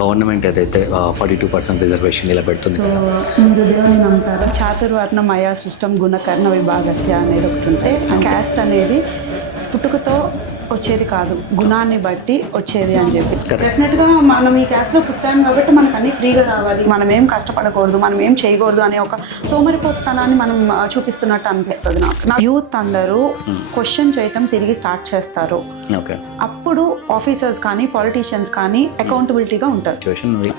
Government ఏదైతే 42% reservation ఇలా పెడుతుంది కదా. మీరు దేవుని నమ్ముతారా? చాతుర్వర్ణ మయా సృష్టం గుణకర్ణ విభాగస్య అనేది ఒకటి ఉంటే, ఆ క్యాస్ట్ అనేది పుట్టుకతో వచ్చేది కాదు, గుణాన్ని బట్టి వచ్చేది అని చెప్పి. డెఫినెట్గా మనం ఈ క్యాస్ట్లో పుట్టాం కాబట్టి మనకు అన్ని ఫ్రీగా రావాలి, మనం ఏం కష్టపడకూడదు, మనం ఏం చేయకూడదు అనే ఒక సోమరిపోతనాన్ని మనం చూపిస్తున్నట్టు అనిపిస్తుంది నా యూత్ అందరూ క్వశ్చన్ చేయటం తిరిగి స్టార్ట్ చేస్తారు. ఓకే, అప్పుడు ఆఫీసర్స్ కానీ పొలిటీషియన్స్ కానీ అకౌంటబిలిటీగా ఉంటారు.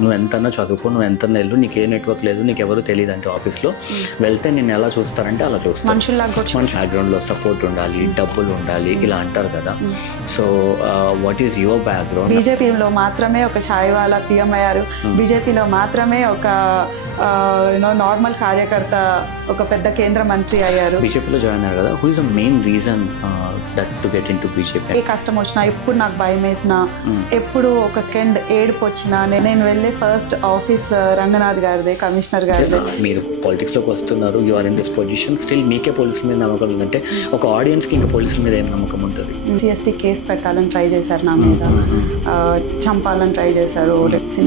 నువ్వు ఎంతన్నా చదువుకో, నువ్వు ఎంతన్నా వెళ్ళు, నీకు ఏ నెట్వర్క్ లేదు, నీకు ఎవరు తెలియదు అంటే ఆఫీస్లో వెళ్తే నేను ఎలా చూస్తారంటే అలా చూస్తాను. మనుషుల్లాగా మనిషి బ్యాక్గ్రౌండ్లో సపోర్ట్ ఉండాలి, డబ్బులు ఉండాలి, ఇలా అంటారు కదా. So what is your background? బీజేపీలో మాత్రమే ఒక ఛాయ్ వాళ్ళ పిఎం అయ్యారు, బీజేపీలో మాత్రమే ఒక నార్మల్ కార్యకర్త ఒక పెద్ద కేంద్ర మంత్రి అయ్యారు. బీజేపీలో జాయిన్ అయ్యారు కదా. Who is the main reason that to get in to BJP? ఏ కష్టం వచ్చినా, ఎప్పుడు నాకు భయం వేసినా, ఎప్పుడు ఒక సెకండ్ ఏడుపు వచ్చినా నేను వెళ్ళే ఫస్ట్ ఆఫీస్ రంగనాథ్ గారిదే, కమిషనర్ గారిదే. మీరు పాలిటిక్స్లోకి వస్తున్నారు, you are in this position, still మీకే పోలీసుల మీద నమ్మకం ఉందంటే ఒక ఆడియన్స్కి ఇంకా పోలీసుల మీద ఏం నమ్మకం ఉంటుంది? సిఎస్టీ కేసు పెట్టాలని ట్రై చేశారు నా మీద, చంపాలని ట్రై చేశారు.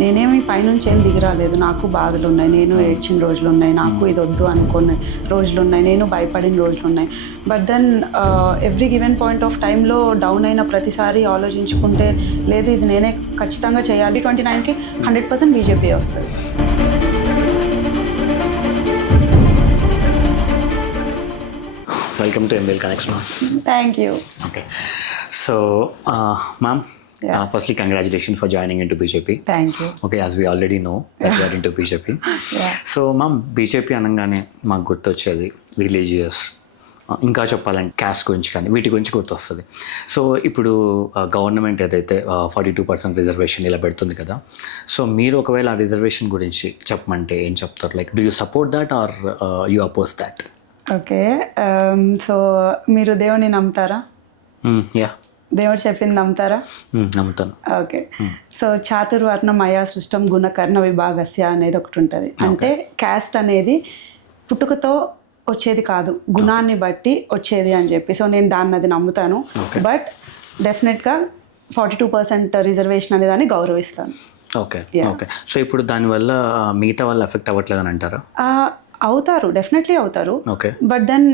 నేనేమి పైనుంచి ఏం దిగిరాలేదు, నాకు బాధలు ఉన్నాయి, నేను ఏడ్చిన రోజులు ఉన్నాయి, నాకు ఇది వద్దు అనుకునే రోజులు ఉన్నాయి, నేను భయపడిన రోజులు ఉన్నాయి. But then every given point of టైంలో డౌన్ అయిన ప్రతిసారి ఆలోచించుకుంటే, లేదు ఇది నేనే ఖచ్చితంగా చేయాలి. 29కి 100% బీజేపీ వస్తుంది. Welcome to MBL connects ma'am. Thank you. Okay, so ma'am, firstly congratulations for joining into BJP. Thank you. Okay, as we already know that you are into BJP. So ma'am, BJP అనగానే మాకు గుర్తొచ్చేది religious, ఇంకా చెప్పాలంటే caste గురించి కానీ వీటి గురించి గుర్తొస్తుంది. సో ఇప్పుడు గవర్నమెంట్ ఏదైతే 42% రిజర్వేషన్ ఇలా పెడుతుంది కదా. సో మీరు ఒకవేళ ఆ రిజర్వేషన్ గురించి చెప్పమంటే ఏం చెప్తారు? Like do you support that are you oppose that? Okay, so మీరు దేవుని నమ్ముతారా? యా, దేవుడు చెప్పింది నమ్ముతారా? నమ్ముతాను. ఓకే, సో చాతుర్వర్ణ మయా సృష్టం గుణకర్ణ విభాగస్య అనేది ఒకటి ఉంటుంది. అంటే క్యాస్ట్ అనేది పుట్టుకతో వచ్చేది కాదు, గుణాన్ని బట్టి వచ్చేది అని చెప్పి. సో నేను అది నమ్ముతాను. బట్ డెఫినెట్గా 42% రిజర్వేషన్ అనే దాన్ని గౌరవిస్తాను. ఓకే ఓకే, సో ఇప్పుడు దానివల్ల మిగతా వాళ్ళు ఎఫెక్ట్ అవ్వట్లేదు అని అంటారా? అవుతారు, డెఫినెట్లీ అవుతారు. ఓకే, బట్ దెన్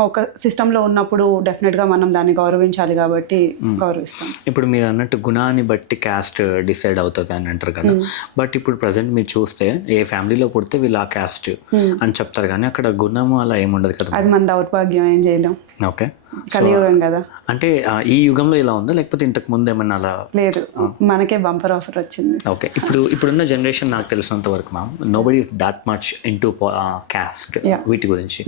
ఒక సిస్టంలో ఉన్నప్పుడు డెఫినెట్గా మనం దాన్ని గౌరవించాలి కాబట్టి గౌరవిస్తాం. ఇప్పుడు మీరు అన్నట్టు గుణాన్ని బట్టి క్యాస్ట్ డిసైడ్ అవుతుంది అని అంటారు కదా. బట్ ఇప్పుడు ప్రజెంట్ మీరు చూస్తే ఏ ఫ్యామిలీలో పుడితే వీళ్ళు ఆ క్యాస్ట్ అని చెప్తారు, కానీ అక్కడ గుణము అలా ఏముండదు కదా. అది మన దౌర్భాగ్యం, ఏం చేయలేం. ఓకే, కలియుగం కదా. అంటే ఈ యుగంలో ఇలా ఉందా, లేకపోతే ఇంతకు ముందు ఏమన్నా అలా? లేదు, మనకే బంపర్ ఆఫర్ వచ్చింది. ఓకే, ఇప్పుడున్న జనరేషన్ నాకు తెలిసినంత వరకు ma'am, nobody is that much into caste వీటి గురించి.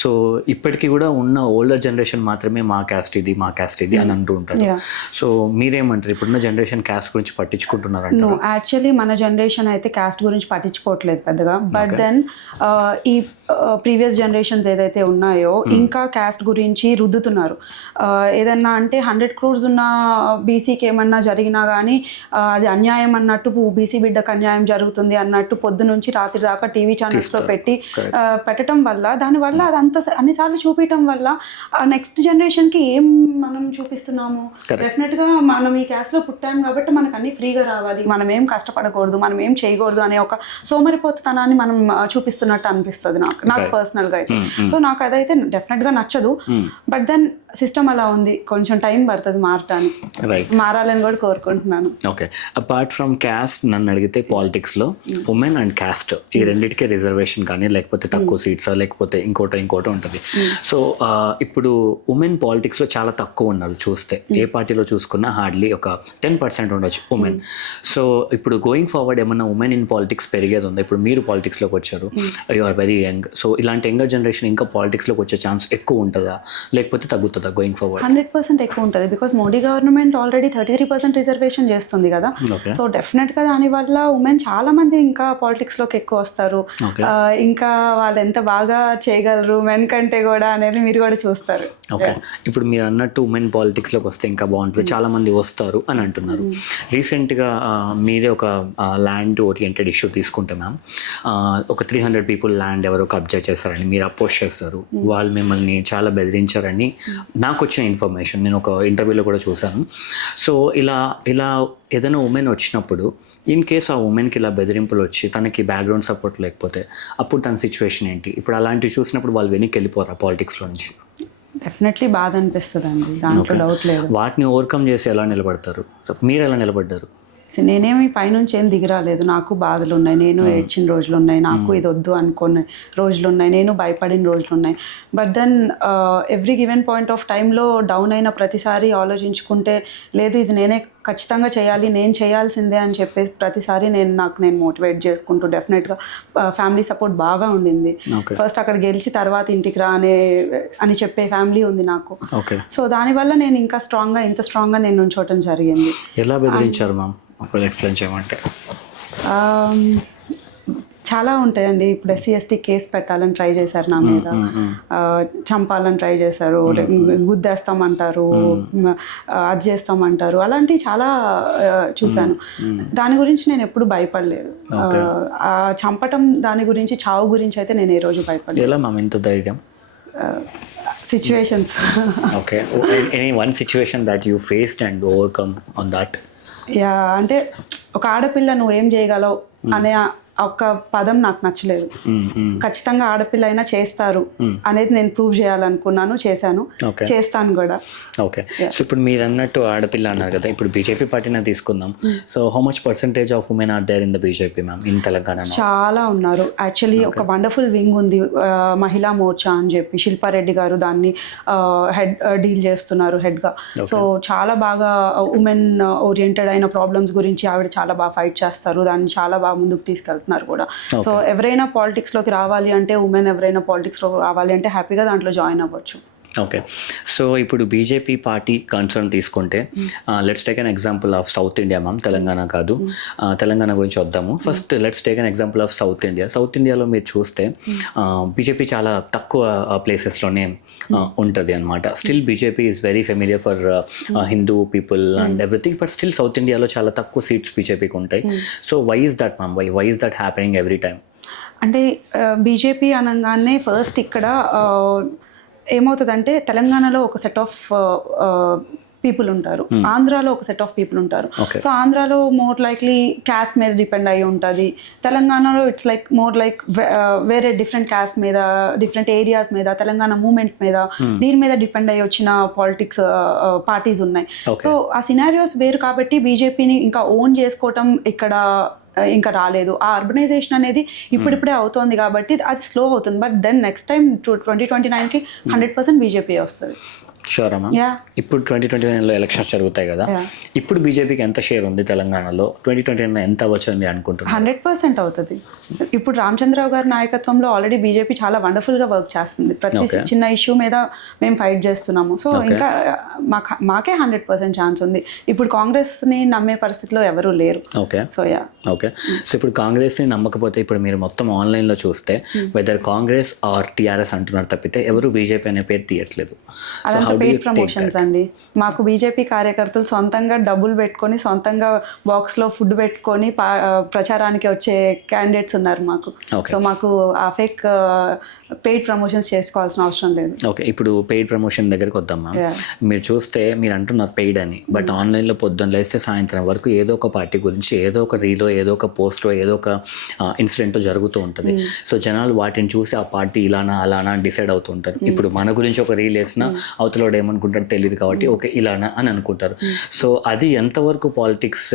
సో ఇప్పటికీ కూడా ఉన్న ఓల్డర్ జనరేషన్ మాత్రమే మా క్యాస్ట్ ఇది, మా క్యాస్ట్ ఇది అని అంటూ ఉంటారు. సో మీరేమంటారు, ఇప్పుడున్న జనరేషన్ క్యాస్ట్ గురించి పట్టించుకుంటున్నారంట? నో, యాక్చువల్లీ మన జనరేషన్ అయితే క్యాస్ట్ గురించి పట్టించుకోవట్లేదు పెద్దగా. బట్ దెన్ ఈ ప్రీవియస్ జనరేషన్స్ ఏదైతే ఉన్నాయో ఇంకా క్యాస్ట్ గురించి రుద్దుతున్నారు. ఏదన్నా అంటే 100 crores ఉన్న బీసీకి ఏమన్నా జరిగినా కానీ అది అన్యాయం అన్నట్టు, బీసీ బిడ్డకు అన్యాయం జరుగుతుంది అన్నట్టు పొద్దు నుంచి రాత్రి దాకా టీవీ ఛానల్స్లో పెట్టడం వల్ల, దానివల్ల అదంతా అన్నిసార్లు చూపించడం వల్ల నెక్స్ట్ జనరేషన్కి ఏం మనం చూపిస్తున్నాము? డెఫినెట్గా మనం ఈ క్యాస్ట్లో పుట్టాం కాబట్టి మనకు అన్ని ఫ్రీగా రావాలి, మనం ఏం కష్టపడకూడదు, మనం ఏం చేయకూడదు అనే ఒక సోమరిపోతనాన్ని మనం చూపిస్తున్నట్టు అనిపిస్తుంది నాకు పర్సనల్గా అయితే. సో నాకు అదైతే డెఫినెట్గా నచ్చదు. బట్ దెన్ సిస్టమ్ అలా ఉంది, కొంచెం టైం పడుతుంది మారటానికి. మారాలని కూడా కోరుకుంటున్నాను. ఓకే, అపార్ట్ ఫ్రమ్ క్యాస్ట్ నన్ను అడిగితే పాలిటిక్స్లో ఉమెన్ అండ్ క్యాస్ట్ ఈ రెండింటికే రిజర్వేషన్ కానీ లేకపోతే తక్కువ సీట్స్ లేకపోతే ఇంకోటి ఉంటుంది. సో ఇప్పుడు ఉమెన్ పాలిటిక్స్లో చాలా తక్కువ ఉన్నారు చూస్తే, ఏ పార్టీలో చూసుకున్నా హార్డ్లీ ఒక 10% ఉండొచ్చు ఉమెన్. సో ఇప్పుడు గోయింగ్ ఫార్వర్డ్ ఏమన్నా ఉమెన్ ఇన్ పాలిటిక్స్ పెరిగేది ఉందా? ఇప్పుడు మీరు పాలిటిక్స్లోకి వచ్చారు, you are very young. So ఇలాంటి యంగర్ జనరేషన్ ఇంకా పాలిటిక్స్లోకి వచ్చే ఛాన్స్ ఎక్కువ ఉంటుందా లేకపోతే తగ్గుతుందా గోయింగ్ ఫార్వర్డ్? 100% ఎక్కువ ఉంటుంది. Because Modi government already 33% reservation చేస్తుంది కదా. సో డెఫినెట్గా దానివల్ల ఉమెన్ చాలా మంది ఇంకా పాలిటిక్స్లోకి ఎక్కువ వస్తారు. ఇంకా వాళ్ళు ఎంత బాగా చేయగలరు మెన్ కంటే కూడా అనేది మీరు కూడా చూస్తారు. ఓకే, ఇప్పుడు మీరు అన్నట్టు ఉమెన్ పాలిటిక్స్లోకి వస్తే ఇంకా బాగుంటుంది, చాలా మంది వస్తారు అని అంటున్నారు. రీసెంట్గా మీరే ఒక ల్యాండ్ ఓరియంటెడ్ ఇష్యూ తీసుకుంటే మ్యామ్, ఒక 300 people ల్యాండ్ ఎవరో కబ్జా చేస్తారని మీరు అపోజ్ చేస్తారు, వాళ్ళు మిమ్మల్ని చాలా బెదిరించారని నాకు వచ్చిన ఇన్ఫర్మేషన్, నేను ఒక ఇంటర్వ్యూలో కూడా చూశాను. సో ఇలా ఏదైనా ఉమెన్ వచ్చినప్పుడు ఇన్ కేస్ ఆ ఉమెన్కి ఇలా బెదిరింపులు వచ్చి తనకి బ్యాక్గ్రౌండ్ సపోర్ట్ లేకపోతే అప్పుడు తన సిచ్యువేషన్ ఏంటి? ఇప్పుడు అలాంటివి చూసినప్పుడు వాళ్ళు వెనక్కి వెళ్ళిపోరా పాలిటిక్స్లో నుంచి? డెఫినెట్లీ బాధ అనిపిస్తుంది అండి, దాంట్లో డౌట్ లేదు. వాటిని ఓవర్కమ్ చేసి ఎలా నిలబడతారు? సో మీరు ఎలా నిలబడ్డారు? నేనేమి పైనుంచి ఏం దిగిరాలేదు, నాకు బాధలు ఉన్నాయి, నేను ఏడ్చిన రోజులు ఉన్నాయి, నాకు ఇది వద్దు అనుకునే రోజులు ఉన్నాయి, నేను భయపడిన రోజులు ఉన్నాయి. But then every given point of టైంలో డౌన్ అయిన ప్రతిసారి ఆలోచించుకుంటే లేదు ఇది నేనే ఖచ్చితంగా చేయాలి, నేను చేయాల్సిందే అని చెప్పేసి ప్రతిసారి నేను మోటివేట్ చేసుకుంటూ డెఫినెట్గా ఫ్యామిలీ సపోర్ట్ బాగా ఉండింది. ఫస్ట్ అక్కడ గెలిచి తర్వాత ఇంటికి రా అని చెప్పే ఫ్యామిలీ ఉంది నాకు. సో దానివల్ల నేను ఇంకా ఇంత స్ట్రాంగ్గా నేను ఉంచోవటం జరిగింది. ఎలా బెదిరించారు మ్యామ్? ఒకవేళ ఎక్స్ప్లెయిన్ చేయమంటే. చాలా ఉంటాయండి. ఇప్పుడు SC/ST కేసు పెట్టాలని ట్రై చేశారు నా మీద, చంపాలని ట్రై చేశారు, గుద్దేస్తామంటారు, అది చేస్తామంటారు, అలాంటివి చాలా చూశాను. దాని గురించి నేను ఎప్పుడు భయపడలేదు. చంపటం దాని గురించి, చావు గురించి అయితే నేను ఏ రోజు భయపడలేదు. ఎలా మ్యామ్ ఇంత ధైర్యం? Situations. Okay, any one situation that you faced and overcome on that? Yeah, అంటే ఒక ఆడపిల్ల నువ్వేం చేయగలవు అనే ఒక్క పదం నాకు నచ్చలేదు. ఖచ్చితంగా ఆడపిల్ల అయినా చేస్తారు అనేది నేను ప్రూవ్ చేయాలనుకున్నాను, చేశాను, చేస్తాను కూడా. ఓకే, సో ఇప్పుడు మీరు అన్నట్టు ఆడపిల్ల అన్నారు కదా, ఇప్పుడు బీజేపీ పార్టీనే తీసుకుందాం. So how much percentage of women are there in the BJP ma'am in Telangana? చాలా ఉన్నారు. యాక్చువల్లీ ఒక వండర్ఫుల్ వింగ్ ఉంది, మహిళా మోర్చా అని చెప్పి, శిల్పారెడ్డి గారు దాన్ని డీల్ చేస్తున్నారు హెడ్గా. సో చాలా బాగా ఉమెన్ ఓరియంటెడ్ అయిన ప్రాబ్లమ్స్ గురించి ఆవిడ చాలా బాగా ఫైట్ చేస్తారు, దాన్ని చాలా బాగా ముందుకు తీసుకెళ్తారు కూడా. సో ఎవరైనా పాలిటిక్స్ లోకి రావాలి అంటే, ఉమెన్ ఎవరైనా పాలిటిక్స్ లో రావాలి అంటే హ్యాపీగా దాంట్లో జాయిన్ అవ్వచ్చు. ఓకే, సో ఇప్పుడు బీజేపీ పార్టీ కన్సర్న్ తీసుకుంటే let's take an example of south India ma'am, Telangana కాదు, తెలంగాణ గురించి వద్దాము. First let's take an example of south India. South ఇండియాలో మీరు చూస్తే బీజేపీ చాలా తక్కువ ప్లేసెస్లోనే ఉంటుంది అనమాట. Still BJP is very familiar for Hindu people and everything, but still south ఇండియాలో చాలా తక్కువ సీట్స్ బీజేపీకి ఉంటాయి. So why is that ma'am? Why is that happening every time? అంటే బీజేపీ అనగానే ఫస్ట్ ఇక్కడ ఏమవుతుందంటే, తెలంగాణలో ఒక సెట్ ఆఫ్ పీపుల్ ఉంటారు, ఆంధ్రాలో ఒక సెట్ ఆఫ్ పీపుల్ ఉంటారు. సో ఆంధ్రాలో మోర్ లైక్లీ క్యాస్ట్ మీద డిపెండ్ అయ్యి ఉంటుంది, తెలంగాణలో ఇట్స్ లైక్ మోర్ లైక్ వేరే డిఫరెంట్ క్యాస్ట్ మీద, డిఫరెంట్ ఏరియాస్ మీద, తెలంగాణ మూమెంట్ మీద, దీని మీద డిపెండ్ అయ్యి వచ్చిన పాలిటిక్స్ పార్టీస్ ఉన్నాయి. సో ఆ సినారియోస్ వేరు కాబట్టి బీజేపీని ఇంకా ఓన్ చేసుకోవటం ఇక్కడ ఇంకా రాలేదు. ఆ అర్బనైజేషన్ అనేది ఇప్పుడిప్పుడే అవుతోంది కాబట్టి అది స్లో అవుతుంది. బట్ దెన్ నెక్స్ట్ టైం 2029కి 100% బీజేపీ వస్తుంది. షూర్ అమ్మా. ఇప్పుడు 2029లో ఎలక్షన్స్ జరుగుతాయి కదా, ఇప్పుడు బీజేపీకి ఎంత షేర్ ఉంది తెలంగాణలో? 2029 ఎంత అవ్వచ్చు అని అనుకుంటున్నారు? 100% అవుతుంది. ఇప్పుడు రామచంద్రరావు గారి నాయకత్వంలో ఆల్రెడీ బీజేపీ చాలా వండర్ఫుల్గా వర్క్ చేస్తుంది. ప్రతి చిన్న ఇష్యూ మీద మేము ఫైట్ చేస్తున్నాము. సో ఇంకా మాకే 100% ఛాన్స్ ఉంది. ఇప్పుడు కాంగ్రెస్ని నమ్మే పరిస్థితిలో ఎవరూ లేరు. ఓకే, సో ఓకే, సో ఇప్పుడు కాంగ్రెస్ని నమ్మకపోతే ఇప్పుడు మీరు మొత్తం ఆన్లైన్లో చూస్తే వెదర్ కాంగ్రెస్ ఆర్ టీఆర్ఎస్ అంటున్నారు తప్పితే ఎవరు బీజేపీ అనే పేరు తీయట్లేదు. పెయిడ్ ప్రమోషన్స్ అండి. మాకు బీజేపీ కార్యకర్తలు సొంతంగా డబ్బులు పెట్టుకొని, సొంతంగా బాక్స్లో ఫుడ్ పెట్టుకొని ప్రచారానికి వచ్చే క్యాండిడేట్స్ ఉన్నారు మాకు. సో మాకు ఆ ఫేక్ పెయిడ్ ప్రమోషన్స్ చేసుకోవాల్సిన అవసరం లేదు. ఓకే, ఇప్పుడు పెయిడ్ ప్రమోషన్ దగ్గరికి వద్దామా. మీరు చూస్తే మీరు అంటున్నారు పెయిడ్ అని, బట్ ఆన్లైన్లో పొద్దున్న లేస్తే సాయంత్రం వరకు ఏదో ఒక పార్టీ గురించి ఏదో ఒక రీలో, ఏదో ఒక పోస్టో, ఏదో ఒక ఇన్సిడెంట్ జరుగుతూ ఉంటుంది. సో జనాలు వాటిని చూసి ఆ పార్టీ ఇలానా అలానా డిసైడ్ అవుతూ ఉంటారు. ఇప్పుడు మన గురించి ఒక రీల్ వేసినా అవతల ఏమనుకుంటారో తెలియదు కాబట్టి ఓకే ఇలానా అని అనుకుంటారు. సో అది ఎంతవరకు పాలిటిక్స్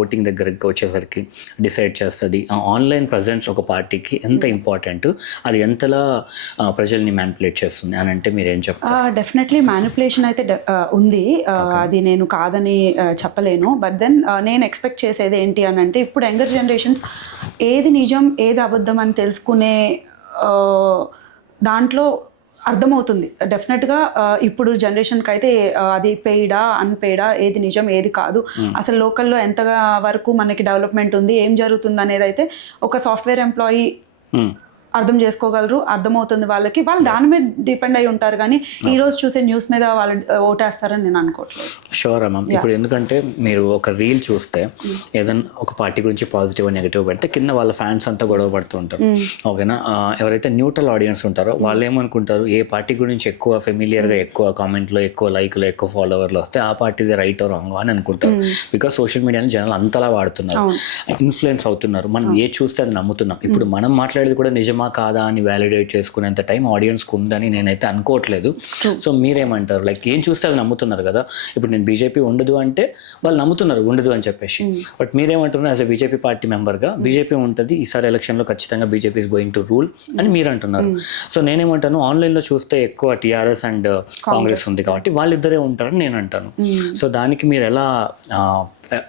ఓటింగ్ దగ్గరికి వచ్చేసరికి డిసైడ్ చేస్తుంది? ఆన్లైన్ ప్రజెన్స్ ఒక పార్టీకి ఎంత ఇంపార్టెంట్, అది ఎంతలా ప్రజల్ని మ్యానిపులేట్ చేస్తుంది అని అంటే మీరు ఏం చెప్తారు? డెఫినెట్లీ మ్యానిపులేషన్ అయితే ఉంది, అది నేను కాదని చెప్పలేను. బట్ దెన్ నేను ఎక్స్పెక్ట్ చేసేది ఏంటి అని అంటే, ఇప్పుడు యంగర్ జనరేషన్స్ ఏది నిజం ఏది అబద్ధం అని తెలుసుకునే దాంట్లో అర్థమవుతుంది డెఫినెట్గా. ఇప్పుడు జనరేషన్కి అయితే అది పెయిడా అన్పెయిడా, ఏది నిజం ఏది కాదు, అసలు లోకల్లో ఎంతగా వరకు మనకి డెవలప్మెంట్ ఉంది, ఏం జరుగుతుంది అనేది అయితే ఒక సాఫ్ట్వేర్ ఎంప్లాయీ అర్థం చేసుకోగలరు, అర్థమవుతుంది వాళ్ళకి, వాళ్ళు దాని మీద డిపెండ్ అయి ఉంటారు. కానీ ఈ రోజు చూసే న్యూస్ మీద వాళ్ళు ఓటేస్తారని నేను అనుకోవట్లేదు. షూర్ అమ్మ. ఇప్పుడు ఎందుకంటే మీరు ఒక రీల్ చూస్తే ఏదైనా ఒక పార్టీ గురించి పాజిటివ్ నెగిటివ్ పెడితే కింద వాళ్ళ ఫ్యాన్స్ అంతా గొడవ పడుతూ ఉంటారు. ఓకేనా? ఎవరైతే న్యూట్రల్ ఆడియన్స్ ఉంటారో వాళ్ళు ఏమనుకుంటారు, ఏ పార్టీ గురించి ఎక్కువ ఫెమిలియర్గా ఎక్కువ కామెంట్లు, ఎక్కువ లైక్లు, ఎక్కువ ఫాలోవర్లు వస్తే ఆ పార్టీది రైట్ రాంగ్ అని అనుకుంటారు. బికాస్ సోషల్ మీడియాని జనాలు అంతలా వాడుతున్నారు, ఇన్ఫ్లుయెన్స్ అవుతున్నారు. మనం ఏ చూస్తే అది నమ్ముతున్నాం. ఇప్పుడు మనం మాట్లాడేది కూడా నిజమా కాదా అని వ్యాలిడేట్ చేసుకునేంత టైం ఆడియన్స్కి ఉందని నేనైతే అనుకోవట్లేదు. సో మీరేమంటారు? లైక్ ఏం చూస్తే అది నమ్ముతున్నారు కదా. ఇప్పుడు నేను బీజేపీ ఉండదు అంటే వాళ్ళు నమ్ముతున్నారు ఉండదు అని చెప్పేసి. బట్ మీరేమంటున్నారు యాజ్ ఎ బీజేపీ పార్టీ మెంబర్గా, బీజేపీ ఉంటుంది ఈసారి ఎలక్షన్లో ఖచ్చితంగా BJP is going to rule అని మీరు అంటున్నారు. సో నేనేమంటాను, ఆన్లైన్లో చూస్తే ఎక్కువ టీఆర్ఎస్ అండ్ కాంగ్రెస్ ఉంది కాబట్టి వాళ్ళిద్దరే ఉంటారని నేను అంటాను. సో దానికి మీరు ఎలా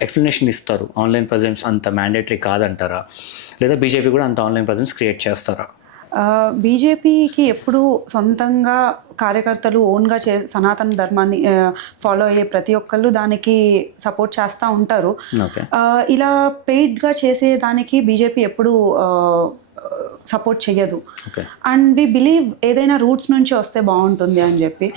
ఎక్స్ప్లెనేషన్ ఇస్తారు? ఆన్లైన్ ప్రజెన్స్ అంత మ్యాండేటరీ కాదంటారా, లేదా బీజేపీ కూడా అంత ఆన్లైన్ ప్రజెన్స్ క్రియేట్ చేస్తారా? బీజేపీకి ఎప్పుడు సొంతంగా కార్యకర్తలు ఓన్గా సనాతన ధర్మాన్ని ఫాలో అయ్యే ప్రతి ఒక్కళ్ళు దానికి సపోర్ట్ చేస్తూ ఉంటారు. ఇలా పెయిడ్గా చేసేదానికి బీజేపీ ఎప్పుడు సపోర్ట్ చెయ్యదు. అండ్ వి బిలీవ్ ఏదైనా రూట్స్ నుంచి వస్తే బాగుంటుంది అని చెప్పి.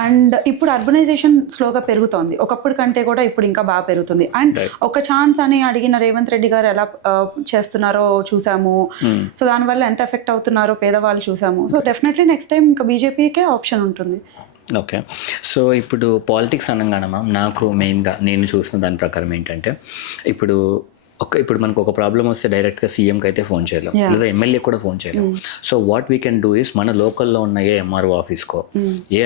అండ్ ఇప్పుడు అర్బనైజేషన్ స్లోగా పెరుగుతోంది, ఒకప్పుడు కంటే కూడా ఇప్పుడు ఇంకా బాగా పెరుగుతుంది. అండ్ ఒక ఛాన్స్ అని అడిగిన రేవంత్ రెడ్డి గారు ఎలా చేస్తున్నారో చూసాము. సో దానివల్ల ఎంత ఎఫెక్ట్ అవుతున్నారో పేదవాళ్ళు చూసాము. సో డెఫినెట్లీ నెక్స్ట్ టైం ఇంకా బీజేపీకే ఆప్షన్ ఉంటుంది. ఓకే. సో ఇప్పుడు పాలిటిక్స్ అనగానమ్మా నాకు మెయిన్గా నేను చూసిన దాని ప్రకారం ఏంటంటే, ఇప్పుడు మనకు ఒక ప్రాబ్లం వస్తే డైరెక్ట్గా సీఎంకి అయితే ఫోన్ చేయలేం, లేదా ఎమ్మెల్యే కూడా ఫోన్ చేయలేం. So what we can do is మన లోకల్లో ఉన్న ఏ ఎంఆర్ఓ ఆఫీస్కో, ఏ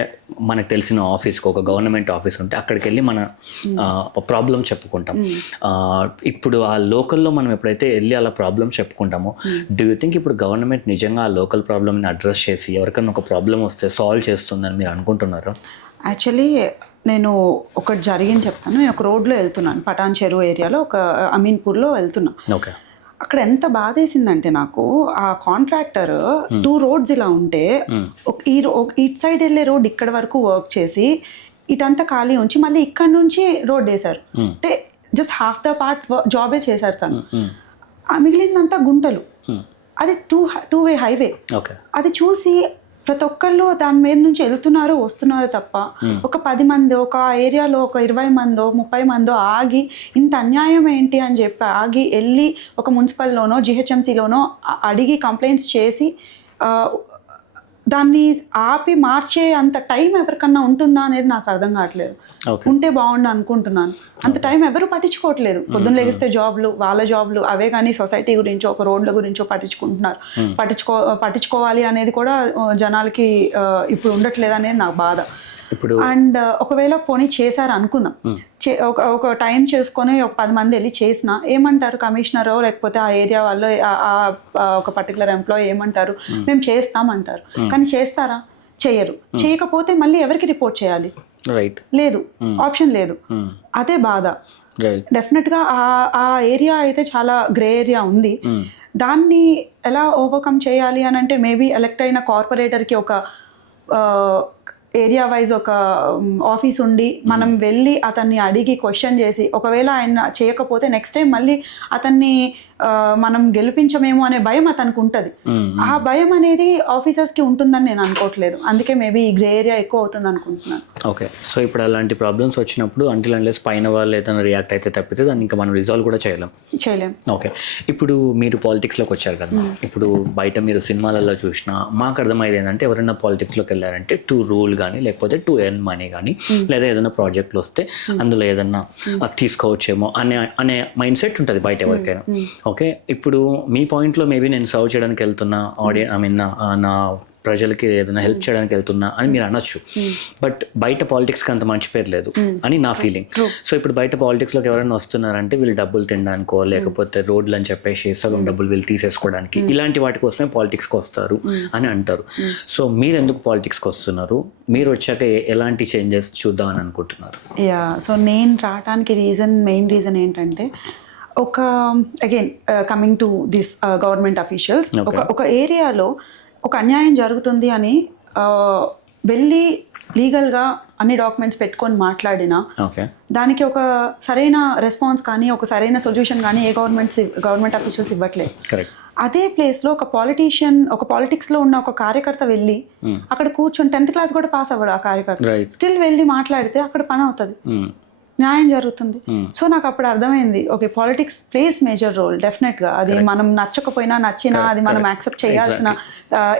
మనకు తెలిసిన ఆఫీస్కో, ఒక గవర్నమెంట్ ఆఫీస్ ఉంటే అక్కడికి వెళ్ళి మన ప్రాబ్లం చెప్పుకుంటాం. ఇప్పుడు ఆ లోకల్లో మనం ఎప్పుడైతే వెళ్ళి అలా ప్రాబ్లం చెప్పుకుంటామో, డూ యూ థింక్ ఇప్పుడు గవర్నమెంట్ నిజంగా ఆ లోకల్ ప్రాబ్లమ్ని అడ్రస్ చేసి ఎవరికైనా ఒక ప్రాబ్లం వస్తే సాల్వ్ చేస్తుందని మీరు అనుకుంటున్నారా? యాక్చువల్లీ నేను ఒకటి జరిగింది చెప్తాను. నేను ఒక రోడ్లో వెళ్తున్నాను, పటాన్ చెరువు ఏరియాలో, ఒక అమీన్పూర్లో వెళ్తున్నా. ఓకే. అక్కడ ఎంత బాధ వేసిందంటే నాకు, ఆ కాంట్రాక్టర్ 2 రోడ్స్ ఇలా ఉంటే ఇటు సైడ్ వెళ్ళే రోడ్ ఇక్కడ వరకు వర్క్ చేసి ఇటంతా ఖాళీ ఉంచి మళ్ళీ ఇక్కడ నుంచి రోడ్ వేశారు. అంటే జస్ట్ హాఫ్ ద పార్ట్ జాబే చేశారు తను. మిగిలిందంతా గుంటలు. అది టూ వే హైవే. అది చూసి ప్రతి ఒక్కళ్ళు దాని మీద నుంచి వెళ్తున్నారు వస్తున్నారు తప్ప ఒక 10 మంది ఒక ఏరియాలో ఒక 20 మందో 30 మందో ఆగి ఇంత అన్యాయం ఏంటి అని చెప్పి ఆగి వెళ్ళి ఒక మున్సిపల్లోనో జిహెచ్ఎంసీలోనో అడిగి కంప్లైంట్స్ చేసి దాన్ని ఆపి మార్చే అంత టైం ఎవరికన్నా ఉంటుందా అనేది నాకు అర్థం కావట్లేదు. ఉంటే బాగుండు అనుకుంటున్నాను. అంత టైం ఎవరు పట్టించుకోవట్లేదు. పొద్దున్న లెగిస్తే జాబ్లు, వాళ్ళ జాబ్లు అవే, కానీ సొసైటీ గురించో ఒక రోడ్ల గురించో పట్టించుకుంటున్నారు. పట్టించుకోవాలి అనేది కూడా జనాలకి ఇప్పుడు ఉండట్లేదు అనేది నా బాధ. అండ్ ఒకవేళ పోనీ చేశారు అనుకుందాం, ఒక టైం చేసుకొని ఒక 10 మంది వెళ్ళి చేసినా ఏమంటారు కమిషనరో లేకపోతే ఆ ఏరియా వాళ్ళు, ఒక పర్టికులర్ ఎంప్లాయీ ఏమంటారు, మేము చేస్తామంటారు. కానీ చేస్తారా? చేయరు. చేయకపోతే మళ్ళీ ఎవరికి రిపోర్ట్ చేయాలి? లేదు, ఆప్షన్ లేదు. అదే బాధ. డెఫినెట్గా ఆ ఏరియా అయితే చాలా గ్రే ఏరియా ఉంది. దాన్ని ఎలా ఓవర్కమ్ చేయాలి అని అంటే మేబీ ఎలక్ట్ అయిన కార్పొరేటర్కి ఒక ఏరియా వైజ్ ఒక ఆఫీస్ ఉండి మనం వెళ్ళి అతన్ని అడిగి క్వశ్చన్ చేసి, ఒకవేళ ఆయన చేయకపోతే నెక్స్ట్ టైం మళ్ళీ అతన్ని మనం గెలిపించమేమో అనే భయం అతనికి ఉంటుంది. ఆ భయం అనేది ఆఫీసర్స్కి ఉంటుందని నేను అనుకోవట్లేదు. అందుకే మేబీ ఈ గ్రే ఏరియా ఎక్కువ అవుతుంది అనుకుంటున్నాను. ఓకే. సో ఇప్పుడు అలాంటి ప్రాబ్లమ్స్ వచ్చినప్పుడు అంటిల్ అన్లెస్ పైన వాళ్ళు ఏదైనా రియాక్ట్ అయితే తప్పితే దాన్ని ఇంకా మనం రిజాల్వ్ కూడా చేయలేం. ఓకే. ఇప్పుడు మీరు పాలిటిక్స్లోకి వచ్చారు కదా, ఇప్పుడు బయట మీరు సినిమాలలో చూసినా మాకు అర్థమయ్యేది ఏంటంటే, ఎవరైనా పాలిటిక్స్లోకి వెళ్ళారంటే టు రూల్ కానీ లేకపోతే టు ఎర్న్ మనీ కానీ, లేదా ఏదైనా ప్రాజెక్టులు వస్తే అందులో ఏదన్నా తీసుకోవచ్చేమో అనే మైండ్ సెట్ ఉంటుంది బయట ఎవరికైనా. ఓకే. ఇప్పుడు మీ పాయింట్లో మేబీ నేను సర్వ్ చేయడానికి వెళ్తున్నా, నా ప్రజలకి ఏదైనా హెల్ప్ చేయడానికి వెళ్తున్నా అని మీరు అనొచ్చు. బట్ బయట పాలిటిక్స్కి అంత మంచి పేరు లేదు అని నా ఫీలింగ్. సో ఇప్పుడు బయట పాలిటిక్స్లోకి ఎవరైనా వస్తున్నారంటే వీళ్ళు డబ్బులు తినడానికో లేకపోతే రోడ్లు అని చెప్పేసి సగం డబ్బులు వీళ్ళు తీసేసుకోవడానికి, ఇలాంటి వాటి కోసమే పాలిటిక్స్కి వస్తారు అని అంటారు. సో మీరు ఎందుకు పాలిటిక్స్కి వస్తున్నారు? మీరు వచ్చాక ఎలాంటి చేంజెస్ చూద్దామని అనుకుంటున్నారు? సో నేను రావడానికి మెయిన్ రీజన్ ఏంటంటే, again coming to this government officials, ఒక ఏరియాలో ఒక అన్యాయం జరుగుతుంది అని వెళ్ళి లీగల్గా అన్ని డాక్యుమెంట్స్ పెట్టుకొని మాట్లాడినా దానికి ఒక సరైన రెస్పాన్స్ కానీ ఒక సరైన సొల్యూషన్ కానీ ఏ గవర్నమెంట్ అఫీషియల్స్ ఇవ్వట్లేదు. అదే ప్లేస్లో ఒక పాలిటిక్స్లో ఉన్న ఒక కార్యకర్త వెళ్ళి అక్కడ కూర్చొని 10th క్లాస్ కూడా పాస్ అవ్వడు ఆ కార్యకర్త, రైట్. స్టిల్ వెళ్ళి మాట్లాడితే అక్కడ పని అవుతుంది, న్యాయం జరుగుతుంది. సో నాకు అప్పుడు అర్థమైంది, okay politics plays major role డెఫినెట్గా. అది మనం నచ్చకపోయినా నచ్చినా అది మనం యాక్సెప్ట్ చేయాల్సిన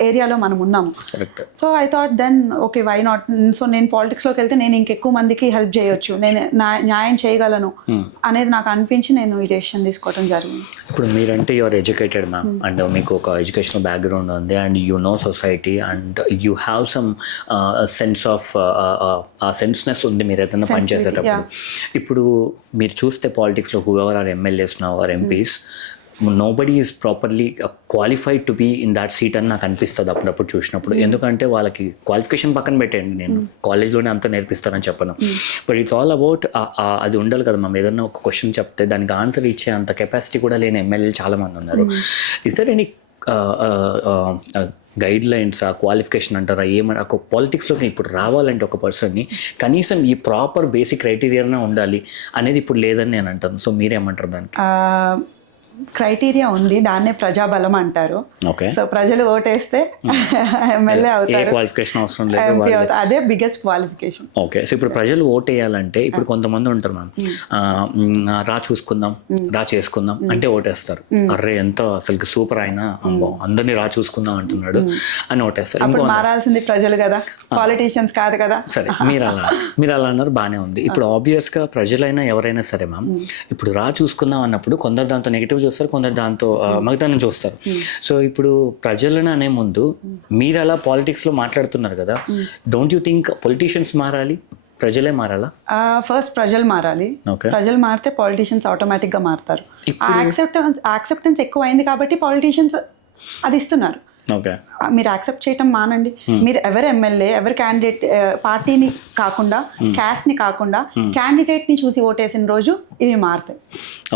ఏరియాలో మనం ఉన్నాము. Correct. So I thought then okay why not. So నేను పాలిటిక్స్లోకి వెళ్తే నేను ఇంకెక్కువ మందికి హెల్ప్ చేయొచ్చు, నేను న్యాయం చేయగలను అనేది నాకు అనిపించి నేను ఈ డెసిషన్ తీసుకోవడం జరిగింది. ఇప్పుడు మీరంటే యువర్ ఎడ్యుకేటెడ్ మ్యామ్, అండ్ మీకు ఒక ఎడ్యుకేషనల్ బ్యాక్గ్రౌండ్ ఉంది, and you know society, and you have some sense of senseness ఉంది మీరు ఏదైనా పని చేసేటప్పుడు. ఇప్పుడు మీరు చూస్తే పాలిటిక్స్లో whoever are MLAs now are MPs, nobody is properly qualified to be in that seat అని నాకు అనిపిస్తుంది అప్పుడప్పుడు చూసినప్పుడు. ఎందుకంటే వాళ్ళకి క్వాలిఫికేషన్ పక్కన పెట్టండి, నేను కాలేజ్లోనే అంతా నేర్పిస్తానని చెప్పను, బట్ ఇట్స్ ఆల్ అబౌట్ అది ఉండాలి కదా మనం. ఏదన్నా ఒక క్వశ్చన్ చెప్తే దానికి ఆన్సర్ ఇచ్చే అంత కెపాసిటీ కూడా లేని ఎమ్మెల్యేలు చాలామంది ఉన్నారు. Is there any guidelines, ఆ క్వాలిఫికేషన్ అంటారా, ఏమన్నా ఒక పాలిటిక్స్లోకి ఇప్పుడు రావాలంటే ఒక పర్సన్ని కనీసం ఈ ప్రాపర్ బేసిక్ క్రైటీరియానే ఉండాలి అనేది ఇప్పుడు లేదని నేను అంటాను. సో మీరేమంటారు దానికి? క్రైటీరియా ఉంది, దాన్నే ప్రజాబలం అంటారు. ఓకే. సో ప్రజలు ఓటేస్తే ఎమ్మెల్యే అవుతారు, క్వాలిఫికేషన్ అవసరం లేదు, ఎంపీ అవుతారు, అదే బిగ్గెస్ట్ క్వాలిఫికేషన్. ఓకే. సో ఇప్పుడు ప్రజలు ఓట్ వేయాలంటే ఇప్పుడు కొంతమంది ఉంటారు మ్యామ్, రా చూసుకుందాం, రా చేసుకుందాం అంటే ఓటేస్తారు. అర్రే ఎంత అసలు సూపర్ ఆయన, అందరినీ రా చూసుకుందాం అంటున్నాడు అని ఓటేస్తారు. అప్పుడు మారాల్సింది ప్రజలు కదా, పాలిటీషియన్స్ కాదు కదా. సరే, మీరు అలా అన్నారు, బాగానే ఉంది. ఇప్పుడు ఆబ్వియస్గా ప్రజలైనా ఎవరైనా సరే మ్యామ్, ఇప్పుడు రా చూసుకుందాం అన్నప్పుడు కొందరు దాంతో నెగిటివ్ చూస్తారు, కొందరు దాంతో మగతనం చూస్తారు. సో ఇప్పుడు ప్రజలను అనే ముందు మీరు అలా పాలిటిక్స్లో మాట్లాడుతున్నారు కదా, డోంట్ యూ థింక్ పొలిటీషియన్స్ మారాలి, ప్రజలే మారాలా? ఫస్ట్ ప్రజలు మారాలి. ప్రజలు మారితే పాలిటీషియన్స్ ఆటోమేటిక్గా మారుతారు. యాక్సెప్టెన్స్ ఎక్కువ అయింది కాబట్టి పాలిటీషియన్స్ అది ఇస్తున్నారు. ఓకే. మీరు యాక్సెప్ట్ చేయటం మానండి. మీరు ఎవరు ఎమ్మెల్యే, ఎవరు క్యాండిడేట్, పార్టీని కాకుండా క్యాస్ట్ని కాకుండా క్యాండిడేట్ని చూసి ఓటేసిన రోజు ఇవి మారుతాయి.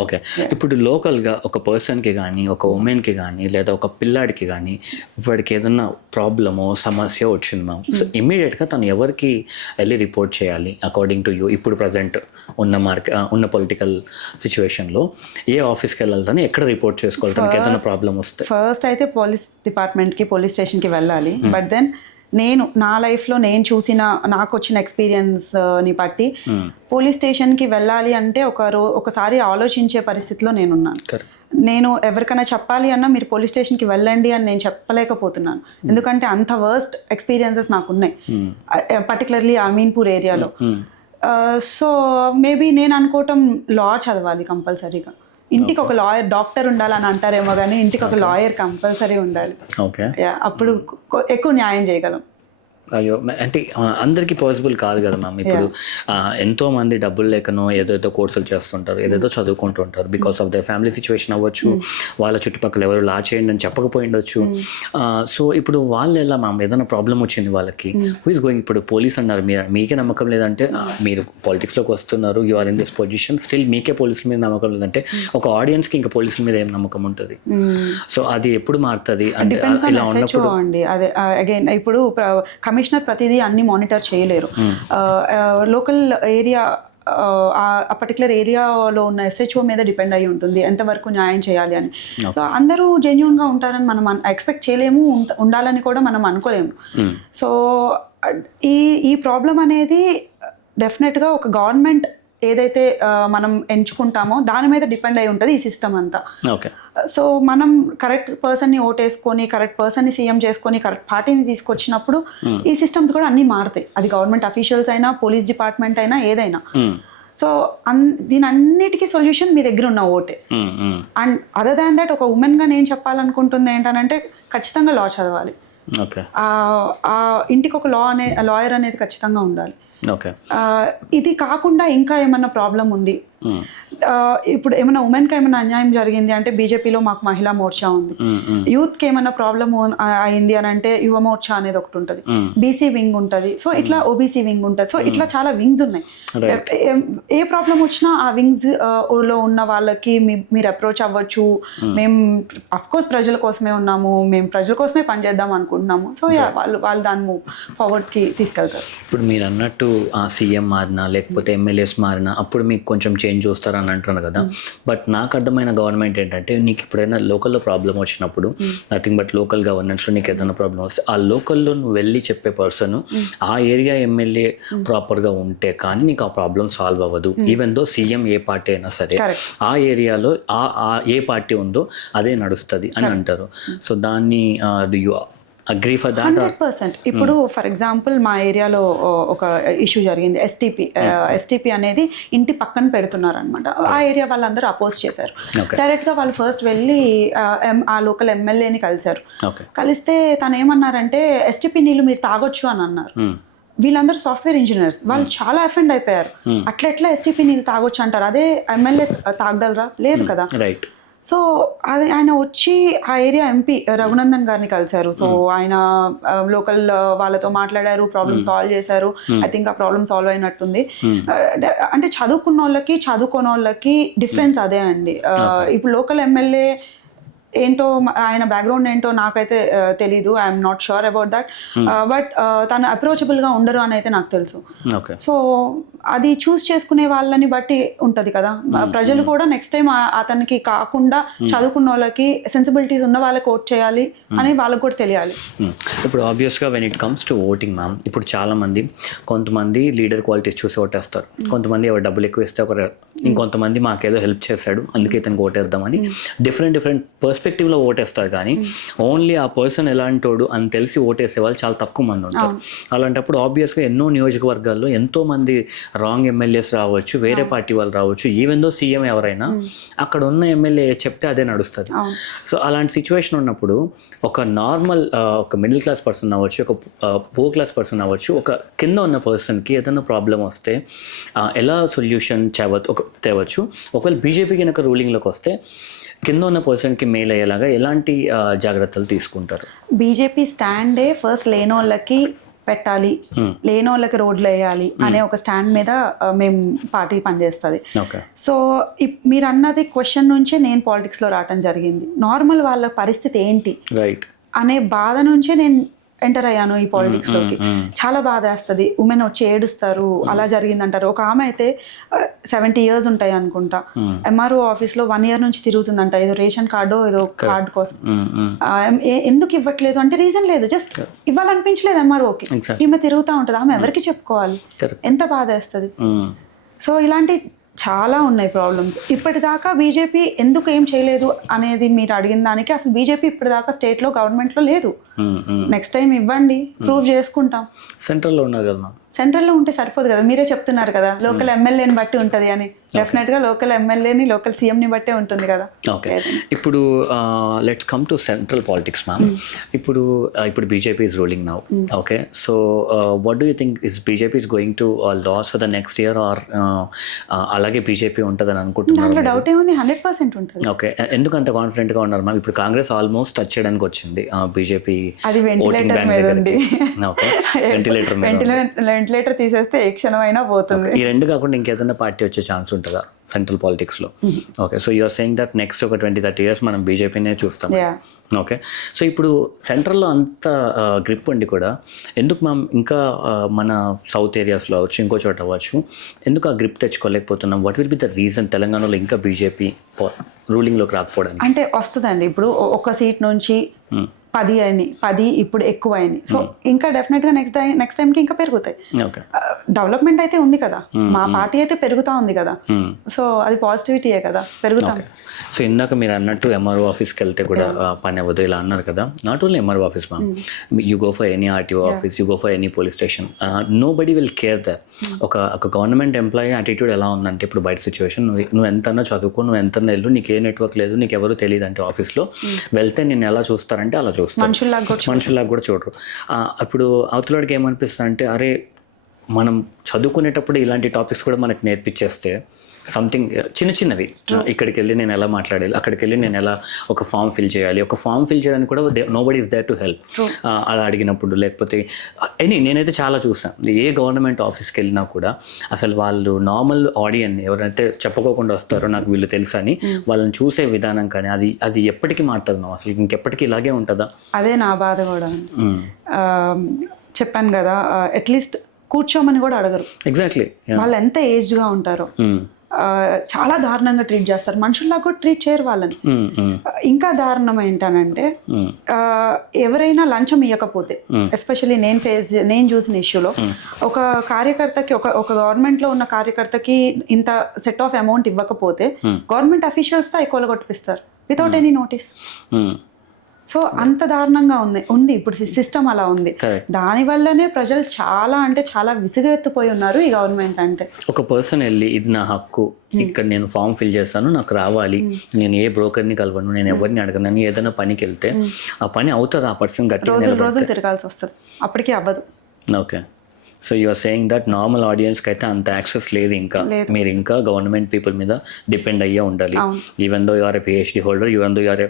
ఓకే. ఇప్పుడు లోకల్గా ఒక పర్సన్కి కానీ, ఒక ఉమెన్కి కానీ, లేదా ఒక పిల్లాడికి కానీ, వాడికి ఏదన్నా ప్రాబ్లమో సమస్య వచ్చింది మ్యామ్, సో ఇమ్మీడియట్గా తను ఎవరికి వెళ్ళి రిపోర్ట్ చేయాలి అకార్డింగ్ టు యూ? ఇప్పుడు ప్రజెంట్ ఉన్న పొలిటికల్ సిచ్యువేషన్లో ఏ ఆఫీస్కి వెళ్ళాలి, తను ఎక్కడ రిపోర్ట్ చేసుకోవాలి తనకి ఏదైనా ప్రాబ్లం వస్తే? ఫస్ట్ అయితే పోలీస్ డిపార్ట్మెంట్కి, పోలీస్ స్టేషన్కి వెళ్ళాలి. బట్ దెన్ నేను నా లైఫ్లో నేను చూసిన, నాకు వచ్చిన ఎక్స్పీరియన్స్ని బట్టి పోలీస్ స్టేషన్కి వెళ్ళాలి అంటే ఒకసారి ఆలోచించే పరిస్థితిలో నేనున్నాను. నేను ఎవరికైనా చెప్పాలి అన్నా మీరు పోలీస్ స్టేషన్కి వెళ్ళండి అని నేను చెప్పలేకపోతున్నాను, ఎందుకంటే అంత వర్స్ట్ ఎక్స్పీరియన్సెస్ నాకు ఉన్నాయి, పర్టికులర్లీ అమీన్పూర్ ఏరియాలో. సో మేబీ నేను అనుకోవటం లా చదవాలి కంపల్సరీగా. ఇంటికి ఒక లాయర్, డాక్టర్ ఉండాలని అంటారేమో కానీ ఇంటికి ఒక లాయర్ కంపల్సరీ ఉండాలి. ఓకే. అప్పుడు ఎక్కువ న్యాయం చేయగలం. అయ్యో, అంటే అందరికీ పాసిబుల్ కాదు కదా మ్యామ్. ఇప్పుడు ఎంతో మంది డబ్బులు లేకనో ఏదేదో కోర్సులు చేస్తుంటారు, ఏదేదో చదువుకుంటుంటారు, because of the family situation అవ్వచ్చు, వాళ్ళ చుట్టుపక్కల ఎవరు లా చేయండి అని చెప్పకపోయి ఉండొచ్చు. సో ఇప్పుడు వాళ్ళు ఎలా మ్యామ్, ఏదైనా ప్రాబ్లం వచ్చింది వాళ్ళకి, హూ ఇస్ గోయింగ్? ఇప్పుడు పోలీస్ అన్నారు, మీకే నమ్మకం లేదంటే, మీరు పాలిటిక్స్లోకి వస్తున్నారు, you are in this position, still మీకే పోలీసుల మీద నమ్మకం లేదంటే ఒక ఆడియన్స్కి ఇంకా పోలీసుల మీద ఏం నమ్మకం ఉంటుంది? సో అది ఎప్పుడు మారుతుంది అంటే ఇలా ఉన్నప్పుడు? అదే అగైన్ ఇప్పుడు కమిషనర్ ప్రతిదీ అన్ని మానిటర్ చేయలేరు. లోకల్ ఏరియా, ఆ పర్టికులర్ ఏరియాలో ఉన్న SHO మీద డిపెండ్ అయి ఉంటుంది ఎంతవరకు న్యాయం చేయాలి అని. సో అందరూ జెన్యూన్గా ఉంటారని మనం ఎక్స్పెక్ట్ చేయలేము, ఉండాలని కూడా మనం అనుకోలేము. సో ఈ ప్రాబ్లం అనేది డెఫినెట్గా ఒక గవర్నమెంట్ ఏదైతే మనం ఎంచుకుంటామో దాని మీద డిపెండ్ అయి ఉంటుంది ఈ సిస్టమ్ అంతా. సో మనం కరెక్ట్ పర్సన్ని ఓటేసుకొని, కరెక్ట్ పర్సన్ని సీఎం చేసుకొని, కరెక్ట్ పార్టీని తీసుకొచ్చినప్పుడు ఈ సిస్టమ్స్ కూడా అన్నీ మారుతాయి. అది గవర్నమెంట్ అఫీషియల్స్ అయినా, పోలీస్ డిపార్ట్మెంట్ అయినా, ఏదైనా. సో దీని అన్నిటికీ సొల్యూషన్ మీ దగ్గర ఉన్న ఓటే. అండ్ అదర్ దాన్ దట్ ఒక ఉమెన్గా నేను చెప్పాలనుకుంటుంది ఏంటంటే ఖచ్చితంగా లా చదవాలి. ఇంటికి ఒక లాయర్ అనేది ఖచ్చితంగా ఉండాలి. ఇది కాకుండా ఇంకా ఏమన్నా ప్రాబ్లం ఉంది, ఇప్పుడు ఏమైనా ఉమెన్కి ఏమైనా అన్యాయం జరిగింది అంటే బీజేపీలో మాకు మహిళా మోర్చా ఉంది, యూత్కి ఏమైనా ప్రాబ్లం అయింది అని అంటే యువ మోర్చా అనేది ఒకటి ఉంటుంది, బీసీ వింగ్ ఉంటుంది, సో ఇట్లా ఓబీసీ వింగ్ ఉంటుంది. సో ఇట్లా చాలా వింగ్స్ ఉన్నాయి. ఏ ప్రాబ్లం వచ్చినా ఆ వింగ్స్ లో ఉన్న వాళ్ళకి మీరు అప్రోచ్ అవ్వచ్చు. మేము అఫ్కోర్స్ ప్రజల కోసమే ఉన్నాము, మేము ప్రజల కోసమే పనిచేద్దాం అనుకుంటున్నాము. సో వాళ్ళు దాన్ని ఫార్వర్డ్కి తీసుకెళ్తారు. ఇప్పుడు మీరు అన్నట్టు సీఎం మారినా లేకపోతే ఎమ్మెల్యేస్ మారినా అప్పుడు మీకు కొంచెం చేంజ్ చూస్తారని అంటున్నారు కదా, బట్ నాకు అర్థమైన గవర్నమెంట్ ఏంటంటే నీకు ఎప్పుడైనా లోకల్లో ప్రాబ్లం వచ్చినప్పుడు నథింగ్ బట్ లోకల్ గవర్నెన్స్లో నీకు ఏదైనా ప్రాబ్లం వస్తే ఆ లోకల్లో నువ్వు వెళ్ళి చెప్పే పర్సన్ ఆ ఏరియా ఎమ్మెల్యే ప్రాపర్గా ఉంటే కానీ నీకు ఆ ప్రాబ్లం సాల్వ్ అవ్వదు. ఈవెన్ దో సీఎం ఏ పార్టీ అయినా సరే ఆ ఏరియాలో ఆ ఏ పార్టీ ఉందో అదే నడుస్తుంది అని అంటారు. సో దాన్ని అగ్రీ ఫర్ దాట్? 100%. ఇప్పుడు ఫర్ ఎగ్జాంపుల్ మా ఏరియాలో ఒక ఇష్యూ జరిగింది. ఎస్టీపీ అనేది ఇంటి పక్కన పెడుతున్నారు అనమాట. ఆ ఏరియా వాళ్ళందరూ అపోజ్ చేశారు. డైరెక్ట్గా వాళ్ళు ఫస్ట్ వెళ్ళి ఆ లోకల్ ఎమ్మెల్యేని కలిశారు. కలిస్తే తను ఏమన్నారంటే ఎస్టీపీ నీళ్ళు మీరు తాగొచ్చు అని అన్నారు. వీళ్ళందరూ సాఫ్ట్వేర్ ఇంజనీర్స్, వాళ్ళు చాలా అఫెండ్ అయిపోయారు. అట్లా ఎస్టీపీ నీళ్ళు తాగొచ్చు అంటారు, అదే ఎమ్మెల్యే తాగగలరా? లేదు కదా. రైట్. సో అది ఆయన వచ్చి ఆ ఏరియా ఎంపీ రఘునందన్ గారిని కలిశారు. సో ఆయన లోకల్ వాళ్ళతో మాట్లాడారు, ప్రాబ్లమ్ సాల్వ్ చేశారు. ఐ థింక్ ఆ ప్రాబ్లమ్ సాల్వ్ అయినట్టుంది. అంటే చదువుకున్న వాళ్ళకి చదువుకోని వాళ్ళకి డిఫరెన్స్ అదే అండి. ఇప్పుడు లోకల్ ఎమ్మెల్యే ఏంటో ఆయన బ్యాక్గ్రౌండ్ ఏంటో నాకైతే తెలీదు. I'm not sure about that. But తను అప్రోచబుల్గా ఉండరు అని అయితే నాకు తెలుసు. సో అది చూస్ చేసుకునే వాళ్ళని బట్టి ఉంటుంది కదా. ప్రజలు కూడా నెక్స్ట్ టైం అతనికి కాకుండా చదువుకున్న వాళ్ళకి సెన్సిబిలిటీస్ ఉన్న వాళ్ళకి ఓట్ చేయాలి అని వాళ్ళకి కూడా తెలియాలి. ఇప్పుడు ఆబ్వియస్గా when it comes to voting ma'am, ఇప్పుడు చాలామంది కొంతమంది లీడర్ క్వాలిటీస్ చూసి ఓటేస్తారు, కొంతమంది ఎవరు డబ్బులు ఎక్కువ ఇస్తే ఒకరు, ఇంకొంతమంది మాకేదో హెల్ప్ చేశాడు అందుకే ఇతనికి ఓటేద్దామని డిఫరెంట్ పర్స్పెక్టివ్లో ఓటేస్తారు. కానీ ఓన్లీ ఆ పర్సన్ ఎలాంటోడు అని తెలిసి ఓటేసే వాళ్ళు చాలా తక్కువ మంది ఉంటారు. అలాంటప్పుడు ఆబ్వియస్గా ఎన్నో నియోజకవర్గాల్లో ఎంతోమంది రాంగ్ ఎమ్మెల్యేస్ రావచ్చు, వేరే పార్టీ వాళ్ళు రావచ్చు. ఈవెన్ దో సీఎం ఎవరైనా అక్కడ ఉన్న ఎమ్మెల్యే చెప్తే అదే నడుస్తుంది. సో అలాంటి సిచ్యువేషన్ ఉన్నప్పుడు ఒక నార్మల్ ఒక మిడిల్ క్లాస్ పర్సన్ అవ్వచ్చు, ఒక పూర్ క్లాస్ పర్సన్ అవ్వచ్చు, ఒక కింద ఉన్న పర్సన్కి ఏదైనా ప్రాబ్లం వస్తే ఎలా సొల్యూషన్ తేవచ్చు. ఒకవేళ బీజేపీకి కనుక రూలింగ్లోకి వస్తే కింద ఉన్న పర్సన్కి మెయిల్ అయ్యేలాగా ఎలాంటి జాగ్రత్తలు తీసుకుంటారు? బీజేపీ స్టాండే ఫస్ట్ లేనోళ్ళకి పెట్టాలి, లేనోళ్ళకి రోడ్లు వేయాలి అనే ఒక స్టాండ్ మీద మేము పార్టీ పనిచేస్తుంది. సో మీరు అన్నది క్వశ్చన్ నుంచే నేను పాలిటిక్స్లో రావటం జరిగింది. నార్మల్ వాళ్ళ పరిస్థితి ఏంటి అనే బాధ నుంచే నేను ఎంటర్ అయ్యాను ఈ పాలిటిక్స్లోకి. చాలా బాధ వేస్తుంది. ఉమెన్ వచ్చి ఏడుస్తారు, అలా జరిగిందంటారు. ఒక ఆమె అయితే 70 years ఉంటాయి అనుకుంటా, ఎంఆర్ఓ ఆఫీస్లో 1 year నుంచి తిరుగుతుందంట, ఏదో రేషన్ కార్డో ఏదో కార్డు కోసం. ఎందుకు ఇవ్వట్లేదు అంటే రీజన్ లేదు, జస్ట్ ఇవ్వాలనిపించలేదు ఎంఆర్ఓకి. ఈమె తిరుగుతూ ఉంటుంది, ఆమె ఎవరికి చెప్పుకోవాలి? ఎంత బాధ వేస్తుంది. సో ఇలాంటి చాలా ఉన్నాయి ప్రాబ్లమ్స్. ఇప్పటిదాకా బీజేపీ ఎందుకు ఏం చేయలేదు అనేది మీరు అడిగిన దానికి, అసలు బీజేపీ ఇప్పటిదాకా స్టేట్లో గవర్నమెంట్లో లేదు. నెక్స్ట్ టైం ఇవ్వండి, ప్రూవ్ చేసుకుంటాం. సెంట్రల్లో ఉన్నారు కదా, సెంట్రల్లో ఉంటే సరిపోదు కదా. మీరే చెప్తున్నారు కదా లోకల్ ఎమ్మెల్యేని బట్టి ఉంటుంది అని. డెఫినెట్గా లోకల్ ఎమ్మెల్యేని లోకల్ సీఎంని బట్టే ఉంటుంది కదా. ఓకే, ఇప్పుడు let's come to central politics ma'am. ఇప్పుడు BJP is ruling now. Okay, so what do you think is BJP is going to lose for the next year or అలాగే బీజేపీ ఉంటుందని అనుకుంటున్నారు? దాంట్లో డౌట్ ఏముంది, 100% ఉంటుంది. ఓకే, ఎందుకు అంత కాన్ఫిడెంట్గా ఉన్నారు మ్యామ్? ఇప్పుడు కాంగ్రెస్ ఆల్మోస్ట్ టచ్ చేయడానికి వచ్చింది, బీజేపీ అది వెంటిలేటర్ మీద ఉంది. ఓకే, వెంటిలేటర్ తీసేస్తే ఏ క్షణం అయినా పోతుంది. ఈ రెండు కాకుండా ఇంకేదైనా పార్టీ వచ్చే ఛాన్స్ ఉంటుందా సెంట్రల్ పాలిటిక్స్లో? Okay, so you're saying that next ఒక 20-30 years మనం బీజేపీనే చూస్తాం. ఓకే, సో ఇప్పుడు సెంట్రల్లో అంత గ్రిప్ ఉండి కూడా ఎందుకు మనం ఇంకా మన సౌత్ ఏరియాస్లో అవ్వచ్చు, ఇంకో చోట అవ్వచ్చు, ఎందుకు ఆ గ్రిప్ తెచ్చుకోలేకపోతున్నాం? What will be the reason తెలంగాణలో ఇంకా బీజేపీ రూలింగ్లోకి రాకపోవడానికి? అంటే వస్తుందండి, ఇప్పుడు ఒక సీట్ నుంచి 10 అయినాయి, 10 ఇప్పుడు ఎక్కువ అయినాయి. సో ఇంకా డెఫినెట్గా నెక్స్ట్ టైంకి ఇంకా పెరుగుతాయి. డెవలప్మెంట్ అయితే ఉంది కదా, మా పార్టీ అయితే పెరుగుతూ ఉంది కదా. సో అది పాజిటివిటీయే కదా, పెరుగుతాం. సో ఇందాక మీరు అన్నట్టు ఎంఆర్ఓ ఆఫీస్కి వెళ్తే కూడా పని అవ్వదు ఇలా అన్నారు కదా. Not only MRO office ma'am, you go for any RTO office, you go for any police station, nobody will care that. ఒక గవర్నమెంట్ ఎంప్లాయీ యాటిట్యూడ్ ఎలా ఉందంటే, ఇప్పుడు బయట సిచ్యువేషన్, నువ్వు ఎంతన్నా చదువుకో, నువ్వు ఎంతన్నా వెళ్ళు, నీకు ఏ నెట్వర్క్ లేదు, నీకు ఎవరు తెలియదు అంటే ఆఫీస్లో వెళ్తే నేను ఎలా చూస్తారంటే అలా చూస్తాను, మనుషుల్లాగా కూడా చూడరు. అప్పుడు అవతలకి ఏమనిపిస్తుంది అంటే, అరే మనం చదువుకునేటప్పుడు ఇలాంటి టాపిక్స్ కూడా మనకు నేర్పించేస్తే సంథింగ్ చిన్నవి, ఇక్కడికి వెళ్ళి నేను ఎలా మాట్లాడాలి, అక్కడికి వెళ్ళి నేను ఎలా ఒక ఫామ్ ఫిల్ చేయాలి, ఒక ఫామ్ ఫిల్ చేయడానికి కూడా nobody is there to help అలా అడిగినప్పుడు. లేకపోతే నేనైతే చాలా చూసాను, ఏ గవర్నమెంట్ ఆఫీస్కి వెళ్ళినా కూడా అసలు వాళ్ళు నార్మల్ ఆడియన్ ఎవరైతే చెప్పుకోకుండా వస్తారో నాకు వీళ్ళు తెలుసా అని వాళ్ళని చూసే విధానం కానీ అది ఎప్పటికీ మాట్లాడుతున్నాం, అసలు ఇంకెప్పటికీ ఇలాగే ఉంటుందా? అదే నా బాధ కూడా. చెప్పాను కదా, అట్లీస్ట్ కూర్చోమని కూడా అడగరు. ఎగ్జాక్ట్లీ, వాళ్ళు ఎంత ఏజ్డ్గా ఉంటారో. చాలా దారుణంగా ట్రీట్ చేస్తారు, మనుషుల్లా కూడా ట్రీట్ చేయరు వాళ్ళని. ఇంకా దారుణం ఏంటనంటే ఎవరైనా లంచం ఇవ్వకపోతే, ఎస్పెషల్లీ నేను చూసిన ఇష్యూలో ఒక కార్యకర్తకి ఒక గవర్నమెంట్లో ఉన్న కార్యకర్తకి ఇంత సెట్ ఆఫ్ అమౌంట్ ఇవ్వకపోతే గవర్నమెంట్ అఫీషియల్స్తో ఎక్కువ కొట్టిపిస్తారు వితౌట్ ఎనీ నోటీస్. సో అంత దారుణంగా ఉంది ఇప్పుడు సిస్టమ్ అలా ఉంది. దానివల్లనే ప్రజలు చాలా అంటే చాలా విసుగెత్తిపోయి ఉన్నారు ఈ గవర్నమెంట్ అంటే. ఒక పర్సన్ వెళ్ళి ఇది నా హక్కు, ఇక్కడ నేను ఫామ్ ఫిల్ చేస్తాను, నాకు రావాలి, నేను ఏ బ్రోకర్ని కలవను, నేను ఎవరిని అడగను, ఏదైనా పనికి వెళ్తే ఆ పని అవుతుంది. ఆ పర్సన్ రోజులు తిరగాల్సి వస్తుంది, అప్పటికీ అవ్వదు. Okay, so you're saying that normal ఆడియన్స్కి అయితే అంత యాక్సెస్ లేదు, ఇంకా మీరు ఇంకా గవర్నమెంట్ పీపుల్ మీద డిపెండ్ అయ్యే ఉండాలి. Even though you're a PhD holder, even though you're a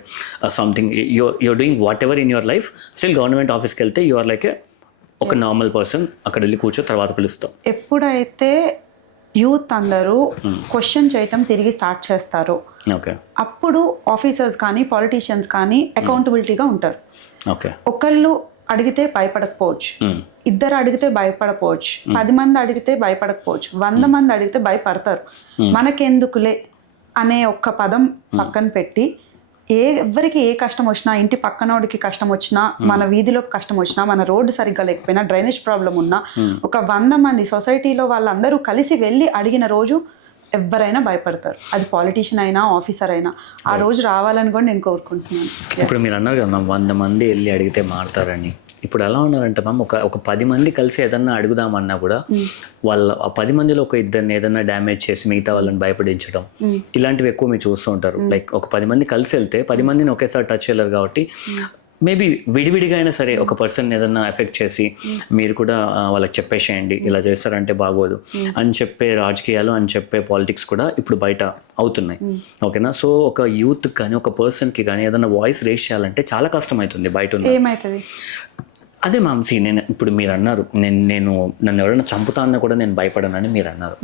something, you're doing whatever in your life, still government ఆఫీస్కి వెళ్తే యూఆర్ లైక్ ఒక నార్మల్ పర్సన్, అక్కడ వెళ్ళి కూర్చో తర్వాత పిలుస్తాం. ఎప్పుడైతే యూత్ అందరూ క్వశ్చన్ చేయటం తిరిగి స్టార్ట్ చేస్తారో అప్పుడు ఆఫీసర్స్ కానీ పాలిటీషియన్స్ కానీ అకౌంటబిలిటీగా ఉంటారు. ఒకళ్ళు అడిగితే భయపడకపోవచ్చు, ఇద్దరు అడిగితే భయపడకపోవచ్చు, 10 మంది అడిగితే భయపడకపోవచ్చు, 100 మంది అడిగితే భయపడతారు. మనకెందుకులే అనే ఒక్క పదం పక్కన పెట్టి ఎవరికి ఏ కష్టం వచ్చినా, ఇంటి పక్కనోడికి కష్టం వచ్చినా, మన వీధిలోకి కష్టం వచ్చినా, మన రోడ్డు సరిగ్గా లేకపోయినా, డ్రైనేజ్ ప్రాబ్లం ఉన్నా, ఒక 100 మంది సొసైటీలో వాళ్ళందరూ కలిసి వెళ్ళి అడిగిన రోజు ఎవరైనా భయపడతారు. అది పాలిటీషియన్ అయినా ఆఫీసర్ అయినా ఆ రోజు రావాలని కూడా నేను కోరుకుంటున్నాను. ఇప్పుడు మీరు అన్నారు కదా మ్యామ్ 100 మంది వెళ్ళి అడిగితే మారుతారని. ఇప్పుడు ఎలా ఉన్నారంటే మ్యామ్ ఒక 10 మంది కలిసి ఏదన్నా అడుగుదామన్నా కూడా వాళ్ళ ఆ 10 మందిలో ఒక ఇద్దరిని ఏదన్నా డ్యామేజ్ చేసి మిగతా వాళ్ళని భయపడించడం ఇలాంటివి ఎక్కువ మీరు చూస్తూ ఉంటారు. లైక్ ఒక 10 మంది కలిసి వెళ్తే 10 మందిని ఒకేసారి టచ్ చేయలేరు కాబట్టి మేబీ విడివిడిగా అయినా సరే ఒక పర్సన్ ఏదన్నా ఎఫెక్ట్ చేసి మీరు కూడా వాళ్ళకి చెప్పేసేయండి, ఇలా చేస్తారంటే బాగోదు అని చెప్పే రాజకీయాలు, అని చెప్పే పాలిటిక్స్ కూడా ఇప్పుడు బయట అవుతున్నాయి. ఓకేనా, సో ఒక యూత్ కానీ ఒక పర్సన్కి కానీ ఏదైనా వాయిస్ రేస్ చేయాలంటే చాలా కష్టం అవుతుంది బయట. ఏమవుతుంది అదే మాంసీ, నేను ఇప్పుడు మీరు అన్నారు నేను నన్ను ఎవరైనా చంపుతా అన్నా కూడా నేను భయపడనని మీరు అన్నారు.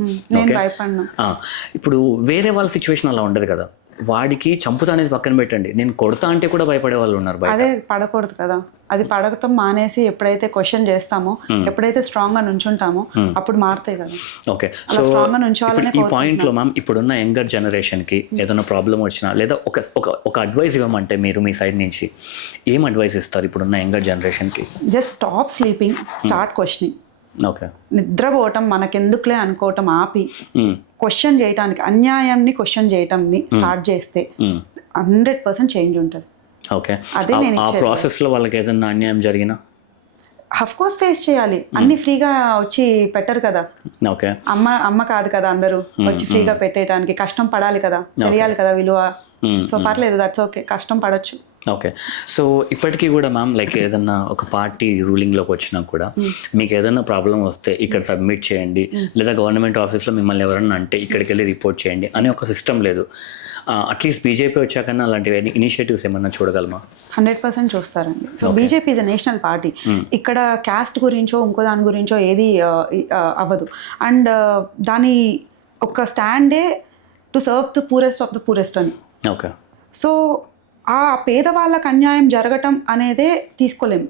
ఇప్పుడు వేరే వాళ్ళ సిచ్యువేషన్ అలా ఉండదు కదా, వాడికి చంపుతా అనేది పక్కన పెట్టండి, నేను కొడతా అంటే కూడా భయపడే వాళ్ళు ఉన్నారు. అదే పడకూడదు కదా, అది పడగటం మానేసి ఎప్పుడైతే క్వశ్చన్ చేస్తామో, ఎప్పుడైతే స్ట్రాంగ్ గా నుంచుంటామో అప్పుడు మారుతాయి కదా. ఓకే, సో ఈ పాయింట్ లో మ్యామ్ ఇప్పుడున్న యంగర్ జనరేషన్ కి ఏదైనా ప్రాబ్లం వచ్చినా లేదా ఒక అడ్వైస్ ఇవ్వమంటే మీరు మీ సైడ్ నుంచి ఏం అడ్వైస్ ఇస్తారు ఇప్పుడున్న యంగర్ జనరేషన్ కి? Just stop sleeping, start questioning. Okay, నిద్రపోవటం మనకెందుకులే అనుకోవటం ఆపి క్వశ్చన్ చేయటానికి, అన్యాయాన్ని క్వశ్చన్ చేయటంని స్టార్ట్ చేస్తే 100% చేంజ్ ఉంటుంది. ఓకే, ఆ ప్రాసెస్ లో వాళ్ళకి ఏదైనా అన్యాయం జరిగినా అఫ్ కోర్స్ ఫేస్ చేయాలి. అన్ని ఫ్రీగా వచ్చి పెట్టరు కదా. ఓకే, అమ్మ కాదు కదా అందరూ వచ్చి ఫ్రీగా పెట్టేయడానికి, కష్టం పడాలి కదా, తెలియాలి కదా విలువ. సో పర్లేదు, దట్స్ ఓకే, కష్టం పడవచ్చు. ఓకే, సో ఇప్పటికీ కూడా మ్యామ్ లైక్ ఏదన్నా ఒక పార్టీ రూలింగ్లోకి వచ్చినా కూడా మీకు ఏదైనా ప్రాబ్లం వస్తే ఇక్కడ సబ్మిట్ చేయండి, లేదా గవర్నమెంట్ ఆఫీస్లో మిమ్మల్ని ఎవరన్నా అంటే ఇక్కడికి వెళ్ళి రిపోర్ట్ చేయండి అనే ఒక సిస్టమ్ లేదు. అట్లీస్ట్ బీజేపీ వచ్చాకన్నా అలాంటివి ఇనిషియేటివ్స్ ఏమన్నా చూడగలమా? 100% చూస్తారండి. So BJP is a national party. ఇక్కడ క్యాస్ట్ గురించో ఇంకో దాని గురించో ఏది అవ్వదు. అండ్ దాని ఒక స్టాండే to serve the poorest of the poorest అని. ఓకే, సో ఆ పేదవాళ్ళకు అన్యాయం జరగటం అనేదే తీసుకోలేము.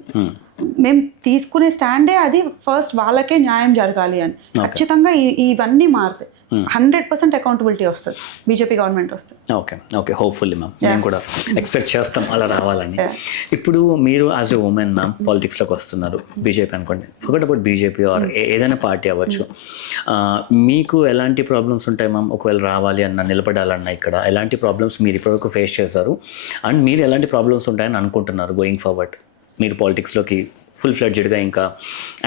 మేము తీసుకునే స్టాండే అది, ఫస్ట్ వాళ్ళకే న్యాయం జరగాలి అని. ఖచ్చితంగా ఇవన్నీ మారుతాయి. 100% అకౌంటబిలిటీ వస్తుంది బీజేపీ గవర్నమెంట్ వస్తుంది. ఓకే ఓకే, హోప్ఫుల్లీ మ్యామ్, మేము కూడా ఎక్స్పెక్ట్ చేస్తాం అలా రావాలని. ఇప్పుడు మీరు యాజ్ ఎ ఉమెన్ మ్యామ్ పాలిటిక్స్లోకి వస్తున్నారు, బీజేపీ అనుకోండి, ఫర్గెట్ అబౌట్ బీజేపీ ఆర్ ఏదైనా పార్టీ అవ్వచ్చు, మీకు ఎలాంటి ప్రాబ్లమ్స్ ఉంటాయి మ్యామ్ ఒకవేళ రావాలి అన్న, నిలబడాలన్నా ఇక్కడ ఎలాంటి ప్రాబ్లమ్స్ మీరు ఇప్పటివరకు ఫేస్ చేశారు, అండ్ మీరు ఎలాంటి ప్రాబ్లమ్స్ ఉంటాయని అనుకుంటున్నారు గోయింగ్ ఫార్వర్డ్? మీరు పాలిటిక్స్లోకి ఫుల్ ఫ్లెడ్జ్డ్గా ఇంకా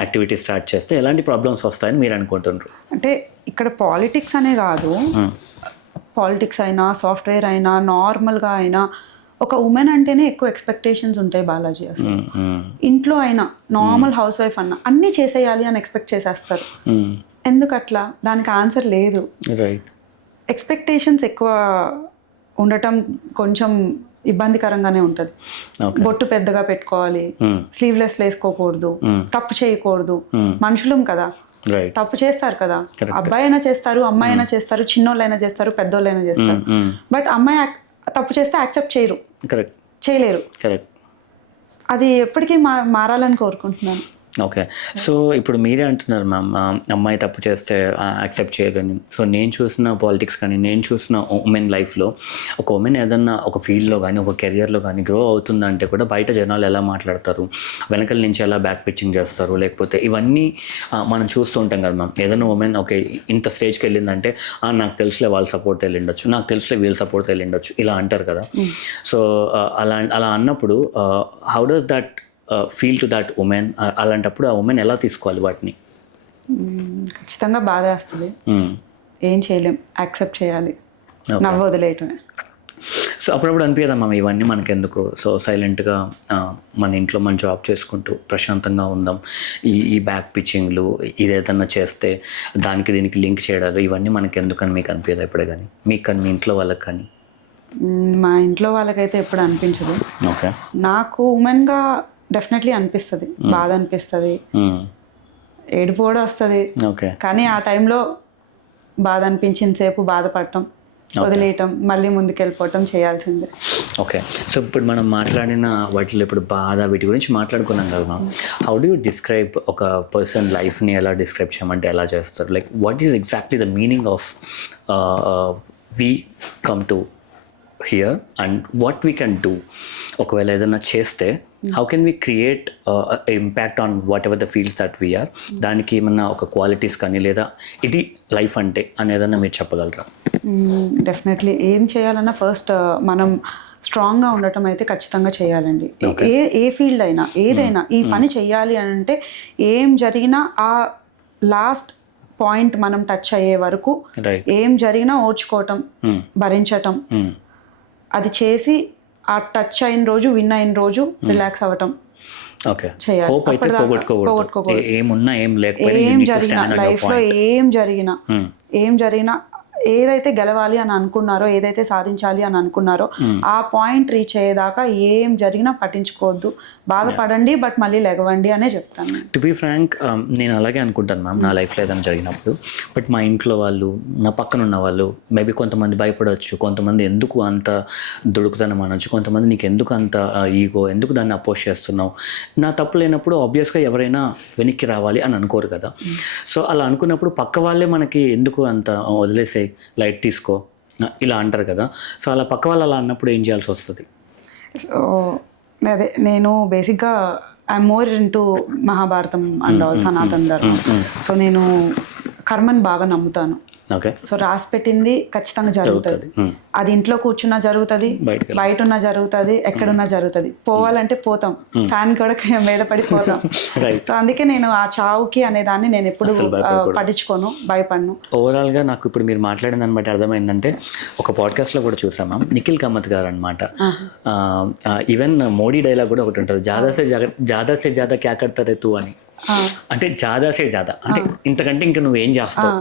యాక్టివిటీ స్టార్ట్ చేస్తే ఎలాంటి ప్రాబ్లమ్స్ వస్తాయని మీరు అనుకుంటున్నారు? అంటే ఇక్కడ పాలిటిక్స్ అనే కాదు, పాలిటిక్స్ అయినా సాఫ్ట్వేర్ అయినా నార్మల్గా అయినా ఒక ఉమెన్ అంటేనే ఎక్కువ ఎక్స్పెక్టేషన్స్ ఉంటాయి బాలాజీ. అసలు ఇంట్లో అయినా నార్మల్ హౌస్ వైఫ్ అన్నా అన్నీ చేసేయాలి అని ఎక్స్పెక్ట్ చేసేస్తారు. ఎందుకు అట్లా? దానికి ఆన్సర్ లేదు. ఎక్స్పెక్టేషన్స్ ఎక్కువ ఉండటం కొంచెం ఇబ్బందికరంగానే ఉంటుంది. బొట్టు పెద్దగా పెట్టుకోవాలి, స్లీవ్లెస్ వేసుకోకూడదు, తప్పు చేయకూడదు. మనుషులం కదా, తప్పు చేస్తారు కదా, అబ్బాయి అయినా చేస్తారు, అమ్మాయి అయినా చేస్తారు, చిన్నోళ్ళైనా చేస్తారు, పెద్దోళ్ళైనా చేస్తారు. బట్ అమ్మాయి తప్పు చేస్తే యాక్సెప్ట్ చేయలేరు. అది ఎప్పటికీ మారాలని కోరుకుంటున్నాను. ఓకే. సో ఇప్పుడు మీరే అంటున్నారు మ్యామ్, అమ్మాయి తప్పు చేస్తే యాక్సెప్ట్ చేయలేని. సో నేను చూసిన పాలిటిక్స్ కానీ, నేను చూసిన ఉమెన్ లైఫ్లో, ఒక ఉమెన్ ఏదన్నా ఒక ఫీల్డ్లో కానీ, ఒక కెరియర్లో కానీ గ్రో అవుతుందంటే కూడా బయట జనాలు ఎలా మాట్లాడతారు, వెనకల నుంచి ఎలా బ్యాక్ పిచ్చింగ్ చేస్తారు, లేకపోతే ఇవన్నీ మనం చూస్తూ ఉంటాం కదా మ్యామ్. ఏదైనా ఉమెన్ ఓకే ఇంత స్టేజ్కి వెళ్ళిందంటే నాకు తెలుసులే వాళ్ళ సపోర్ట్ వెళ్ళిండొచ్చు, నాకు తెలుసులే వీళ్ళ సపోర్ట్ వెళ్ళిండొచ్చు, ఇలా అంటారు కదా. సో అలా అన్నప్పుడు how does that feel to that women? అలాంటప్పుడు ఆ ఉమెన్ ఎలా తీసుకోవాలి వాటిని? ఖచ్చితంగా బాధ వస్తుంది, ఏం చేయలేం, యాక్సెప్ట్ చేయాలి, నవ్వు వదిలేయటమే. సో అప్పుడప్పుడు అనిపించదమ్మా ఇవన్నీ మనకెందుకు, సో సైలెంట్గా మన ఇంట్లో మన జాబ్ చేసుకుంటూ ప్రశాంతంగా ఉందాం, ఈ బ్యాక్ పిచ్చింగ్లు ఇదేదన్నా చేస్తే దానికి దీనికి లింక్ చేయడాలు ఇవన్నీ మనకెందుకని మీకు అనిపించదు ఎప్పుడే కానీ? మీకు కానీ మీ ఇంట్లో వాళ్ళకి కానీ? మా ఇంట్లో వాళ్ళకైతే ఎప్పుడు అనిపించదు. ఓకే. నాకు ఉమెన్గా డెఫినెట్లీ అనిపిస్తుంది, బాధ అనిపిస్తుంది, ఏడుపు కూడా వస్తుంది. ఓకే. కానీ ఆ టైంలో బాధ అనిపించిన సేపు బాధపడటం, వదిలేయటం, మళ్ళీ ముందుకెళ్ళిపోవటం చేయాల్సిందే. ఓకే. సో ఇప్పుడు మనం మాట్లాడిన వాటిలో ఇప్పుడు బాధ వీటి గురించి మాట్లాడుకున్నాం కదా ma'am. How do you describe ఒక పర్సన్ లైఫ్ని ఎలా డిస్క్రైబ్ చేయమంటే ఎలా చేస్తారు? Like what is exactly the meaning of we come to here and what we can do? ఒకవేళ ఏదైనా చేస్తే how can we create impact on whatever the fields that we're? దానికి ఏమన్నా ఒక క్వాలిటీస్ కానీ లేదా ఇది లైఫ్ అంటే అనేదన్నా మీరు చెప్పగలరా? డెఫినెట్లీ ఏం చేయాలన్నా ఫస్ట్ మనం స్ట్రాంగ్గా ఉండటం అయితే ఖచ్చితంగా చేయాలండి. ఏ ఫీల్డ్ అయినా ఏదైనా ఈ పని చేయాలి అని అంటే ఏం జరిగినా ఆ లాస్ట్ పాయింట్ మనం టచ్ అయ్యే వరకు ఏం జరిగినా ఓర్చుకోవటం, భరించటం, అది చేసి ఆ టచ్ అయిన రోజు, విన్ అయిన రోజు రిలాక్స్ అవ్వటం చేయాలి. ఏం జరిగినా లైఫ్లో ఏం జరిగినా ఏదైతే గెలవాలి అని అనుకున్నారో, ఏదైతే సాధించాలి అని అనుకున్నారో ఆ పాయింట్ రీచ్ అయ్యేదాకా ఏం జరిగినా పట్టించుకోవద్దు, బాధపడండి బట్ మళ్ళీ లెగవండి అనే చెప్తాను. టు బీ ఫ్రాంక్ నేను అలాగే అనుకుంటాను మ్యామ్ నా లైఫ్లో ఏదైనా జరిగినప్పుడు. బట్ మా ఇంట్లో వాళ్ళు, నా పక్కన ఉన్న వాళ్ళు మేబీ కొంతమంది భయపడవచ్చు, కొంతమంది ఎందుకు అంత దుడుకుతానం అనొచ్చు, కొంతమంది నీకు ఎందుకు అంత ఈగో, ఎందుకు దాన్ని అపోజ్ చేస్తున్నావు, నా తప్పు లేనప్పుడు ఆబ్వియస్గా ఎవరైనా వెనక్కి రావాలి అని అనుకోరు కదా. సో అలా అనుకున్నప్పుడు పక్క వాళ్ళే మనకి ఎందుకు అంత వదిలేసే, లైట్ తీసుకో ఇలా అంటారు కదా. సో అలా పక్క వాళ్ళు అలా అన్నప్పుడు ఏం చేయాల్సి వస్తుంది? సో అదే నేను బేసిక్గా I'm more into Mahabharatam and all Sanatan ధర్మం. సో నేను కర్మని బాగా నమ్ముతాను. ఓకే. సో రాసి పెట్టింది ఖచ్చితంగా జరుగుతుంది. అది ఇంట్లో కూర్చున్నా జరుగుతుంది, బయట ఉన్నా జరుగుతుంది, ఎక్కడున్నా జరుగుతుంది. పోవాలంటే పోతాం, ఫ్యాన్ కూడా మీద పడి పోతాం. సో అందుకే నేను ఆ చావుకి అనే దాన్ని నేను ఎప్పుడు పట్టించుకోను, భయపడను. ఓవరాల్గా నాకు ఇప్పుడు మీరు మాట్లాడిన దాన్ని బట్టి అర్థమైందంటే, ఒక పాడ్కాస్ట్లో కూడా చూసామా నిఖిల్ కమ్మత్ గారు అనమాట, ఈవెన్ మోడీ డైలాగ్ కూడా ఒకటి ఉంటుంది, జాదా సే జాదా క్యా కర్తారే తూ అని. అంటే జాదా సే జాదా అంటే ఇంతకంటే ఇంకా నువ్వేం చేస్తావు.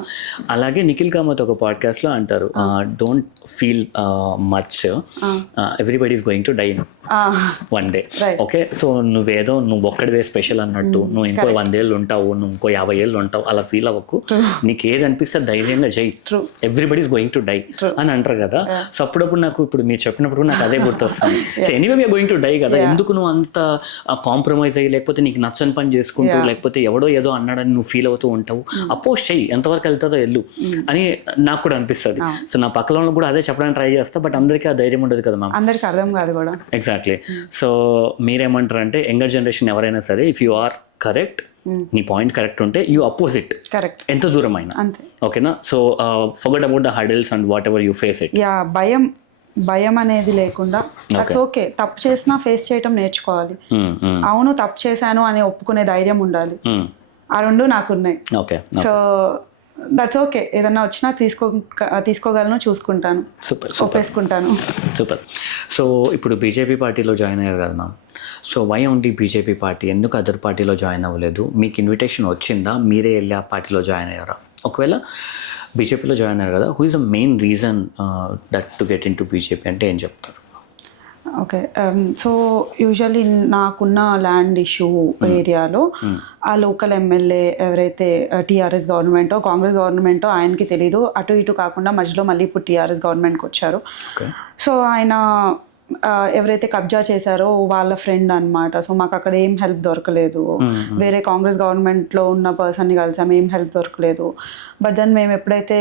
అలాగే నిఖిల్ కామత్ ఒక పాడ్కాస్ట్లో అంటారు, don't feel much, everybody is going to die one day. Okay. So నువ్వు ఒక్కడిదే స్పెషల్ అన్నట్టు, నువ్వు ఇంకో 100 ఏళ్ళు ఉంటావు, నువ్వు ఇంకో 50 ఏళ్ళు ఉంటావు, అలా ఫీల్ అవ్వకు, నీకు ఏది అనిపిస్తే ధైర్యంగా జై, everybody is going to die అని అంటారు కదా. సో అప్పుడప్పుడు నాకు ఇప్పుడు మీరు చెప్పినప్పుడు నాకు అదే గుర్తొస్తుంది. So anyway we're going to die కదా, ఎందుకు నువ్వు అంత కాంప్రమైజ్ అయ్యి, లేకపోతే నీకు నచ్చని పని చేసుకుంటూ, లేకపోతే ఎవడో ఏదో అన్నాడని నువ్వు ఫీల్ అవుతూ ఉంటావు, అపోజ్ చెయ్యి, ఎంతవరకు వెళ్తుందో వెళ్ళు అని నాకు కూడా అనిపిస్తుంది. సో నా పక్కన కూడా అదే చెప్పడానికి ట్రై చేస్తా, బట్ అందరికీ ఆ ధైర్యం ఉండదు కదా మ్యామ్, అందరికీ అర్థం కాదు కూడా. ఎగ్జాక్ట్లీ. సో మీరేమంటారు అంటే, యంగర్ జనరేషన్ ఎవరైనా సరే, ఇఫ్ యు ఆర్ కరెక్ట్, నీ పాయింట్ కరెక్ట్ ఉంటే యూ అపోజ్ ఇట్, కరెక్ట్, ఎంత దూరం అయినా. ఓకేనా. So forget about the hurdles and what ever you face it. Yeah, భయం అనేది లేకుండా దట్స్ ఓకే, తప్పు చేసినా ఫేస్ చేయటం నేర్చుకోవాలి. అవును తప్పు చేశాను అని ఒప్పుకునే ధైర్యం ఉండాలి. ఆ రెండు నాకున్నాయి. సో దట్స్ ఓకే, ఏదన్నా వచ్చినా తీసుకోగలను, చూసుకుంటాను, ఒప్పేసుకుంటాను. సూపర్. సో ఇప్పుడు బీజేపీ పార్టీలో జాయిన్ అయ్యారు కదా ma'am. So why only BJP party, ఎందుకు అదర్ పార్టీలో జాయిన్ అవ్వలేదు? మీకు ఇన్విటేషన్ వచ్చిందా, మీరే వెళ్ళి ఆ పార్టీలో జాయిన్ అయ్యారా? ఒకవేళ బీజేపీలో జాయిన్ అయ్యారు కదా, who is the main reason that to get in to BJP అంటే ఏం చెప్తారు? ఓకే. సో యూజువల్లీ నాకున్న ల్యాండ్ ఇష్యూ ఏరియాలో ఆ లోకల్ ఎమ్మెల్యే ఎవరైతే టీఆర్ఎస్ గవర్నమెంటో కాంగ్రెస్ గవర్నమెంటో ఆయనకి తెలీదు, అటు ఇటు కాకుండా మధ్యలో మళ్ళీ ఇప్పుడు టీఆర్ఎస్ గవర్నమెంట్కి వచ్చారు. సో ఆయన ఎవరైతే కబ్జా చేశారో వాళ్ళ ఫ్రెండ్ అన్నమాట. సో మాకు అక్కడ ఏం హెల్ప్ దొరకలేదు. వేరే కాంగ్రెస్ గవర్నమెంట్లో ఉన్న పర్సన్ని కలిసాము, ఏం హెల్ప్ దొరకలేదు. బట్ దెన్ మేము ఎప్పుడైతే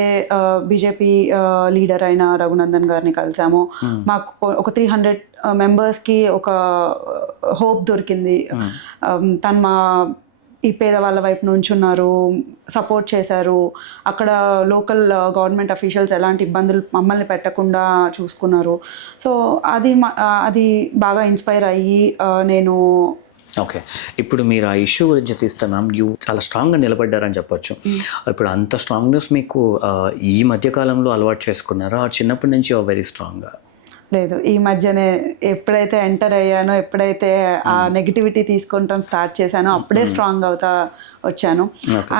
బీజేపీ లీడర్ అయిన రఘునందన్ గారిని కలిసామో మాకు ఒక 300 మెంబర్స్కి ఒక హోప్ దొరికింది. తను మా ఈ పేదవాళ్ళ వైపు నుంచున్నారు, సపోర్ట్ చేశారు. అక్కడ లోకల్ గవర్నమెంట్ అఫీషియల్స్ ఎలాంటి ఇబ్బందులు మమ్మల్ని పెట్టకుండా చూసుకున్నారు. సో అది బాగా ఇన్స్పైర్ అయ్యి నేను. ఓకే, ఇప్పుడు మీరు ఆ ఇష్యూ గురించి తీస్తే మ్యామ్ చాలా స్ట్రాంగ్గా నిలబడ్డారని చెప్పొచ్చు. ఇప్పుడు అంత స్ట్రాంగ్నెస్ మీకు ఈ మధ్యకాలంలో అలవాటు చేసుకున్నారా, చిన్నప్పటి నుంచి వెరీ స్ట్రాంగ్గా? లేదు, ఈ మధ్యనే ఎప్పుడైతే ఎంటర్ అయ్యానో, ఎప్పుడైతే ఆ నెగిటివిటీ తీసుకుంటాం స్టార్ట్ చేశానో అప్పుడే స్ట్రాంగ్ అవుతా వచ్చాను.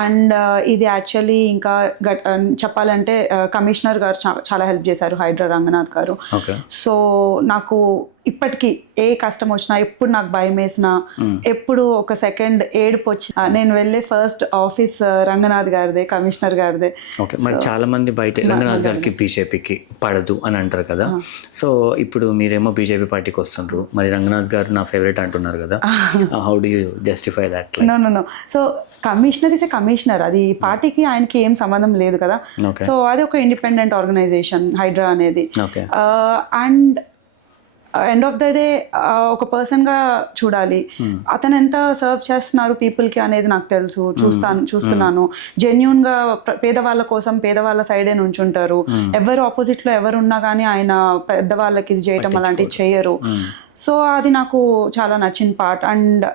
అండ్ ఇది యాక్చువల్లీ ఇంకా చెప్పాలంటే కమిషనర్ గారు చాలా హెల్ప్ చేశారు, హైడ్రా రంగనాథ్ గారు. సో నాకు ఇప్పటికీ ఏ కష్టం వచ్చినా, ఎప్పుడు నాకు భయం వేసినా, ఎప్పుడు ఒక సెకండ్ ఏడుపు వచ్చినా నేను వెళ్ళే ఫస్ట్ ఆఫీస్ రంగనాథ్ గారిదే, కమిషనర్ గారిదే. ఓకే, మరి చాలా మంది బయట రంగనాథ్ గారికి బీజేపీకి పడదు అని అంటారు కదా. సో ఇప్పుడు మీరేమో బీజేపీ పార్టీకి వస్తున్నారు, మరి రంగనాథ్ గారు నా ఫేవరెట్ అంటున్నారు కదా. How do you justify that? No. So commissioner is a commissioner, అది పార్టీకి ఆయనకి ఏం సంబంధం లేదు కదా. సో అది ఒక ఇండిపెండెంట్ ఆర్గనైజేషన్ హైడ్రా అనేది. And end of the day ఒక పర్సన్గా చూడాలి, అతను ఎంత సర్వ్ చేస్తున్నారు పీపుల్కి అనేది నాకు తెలుసు, చూస్తున్నాను. జెన్యూన్గా పేదవాళ్ళ కోసం పేదవాళ్ళ సైడే నుంచుంటారు. ఎవరు ఆపోజిట్లో ఎవరు ఉన్నా కానీ ఆయన పెద్దవాళ్ళకి ఇది చేయటం అలాంటివి చేయరు. సో అది నాకు చాలా నచ్చిన పార్ట్. అండ్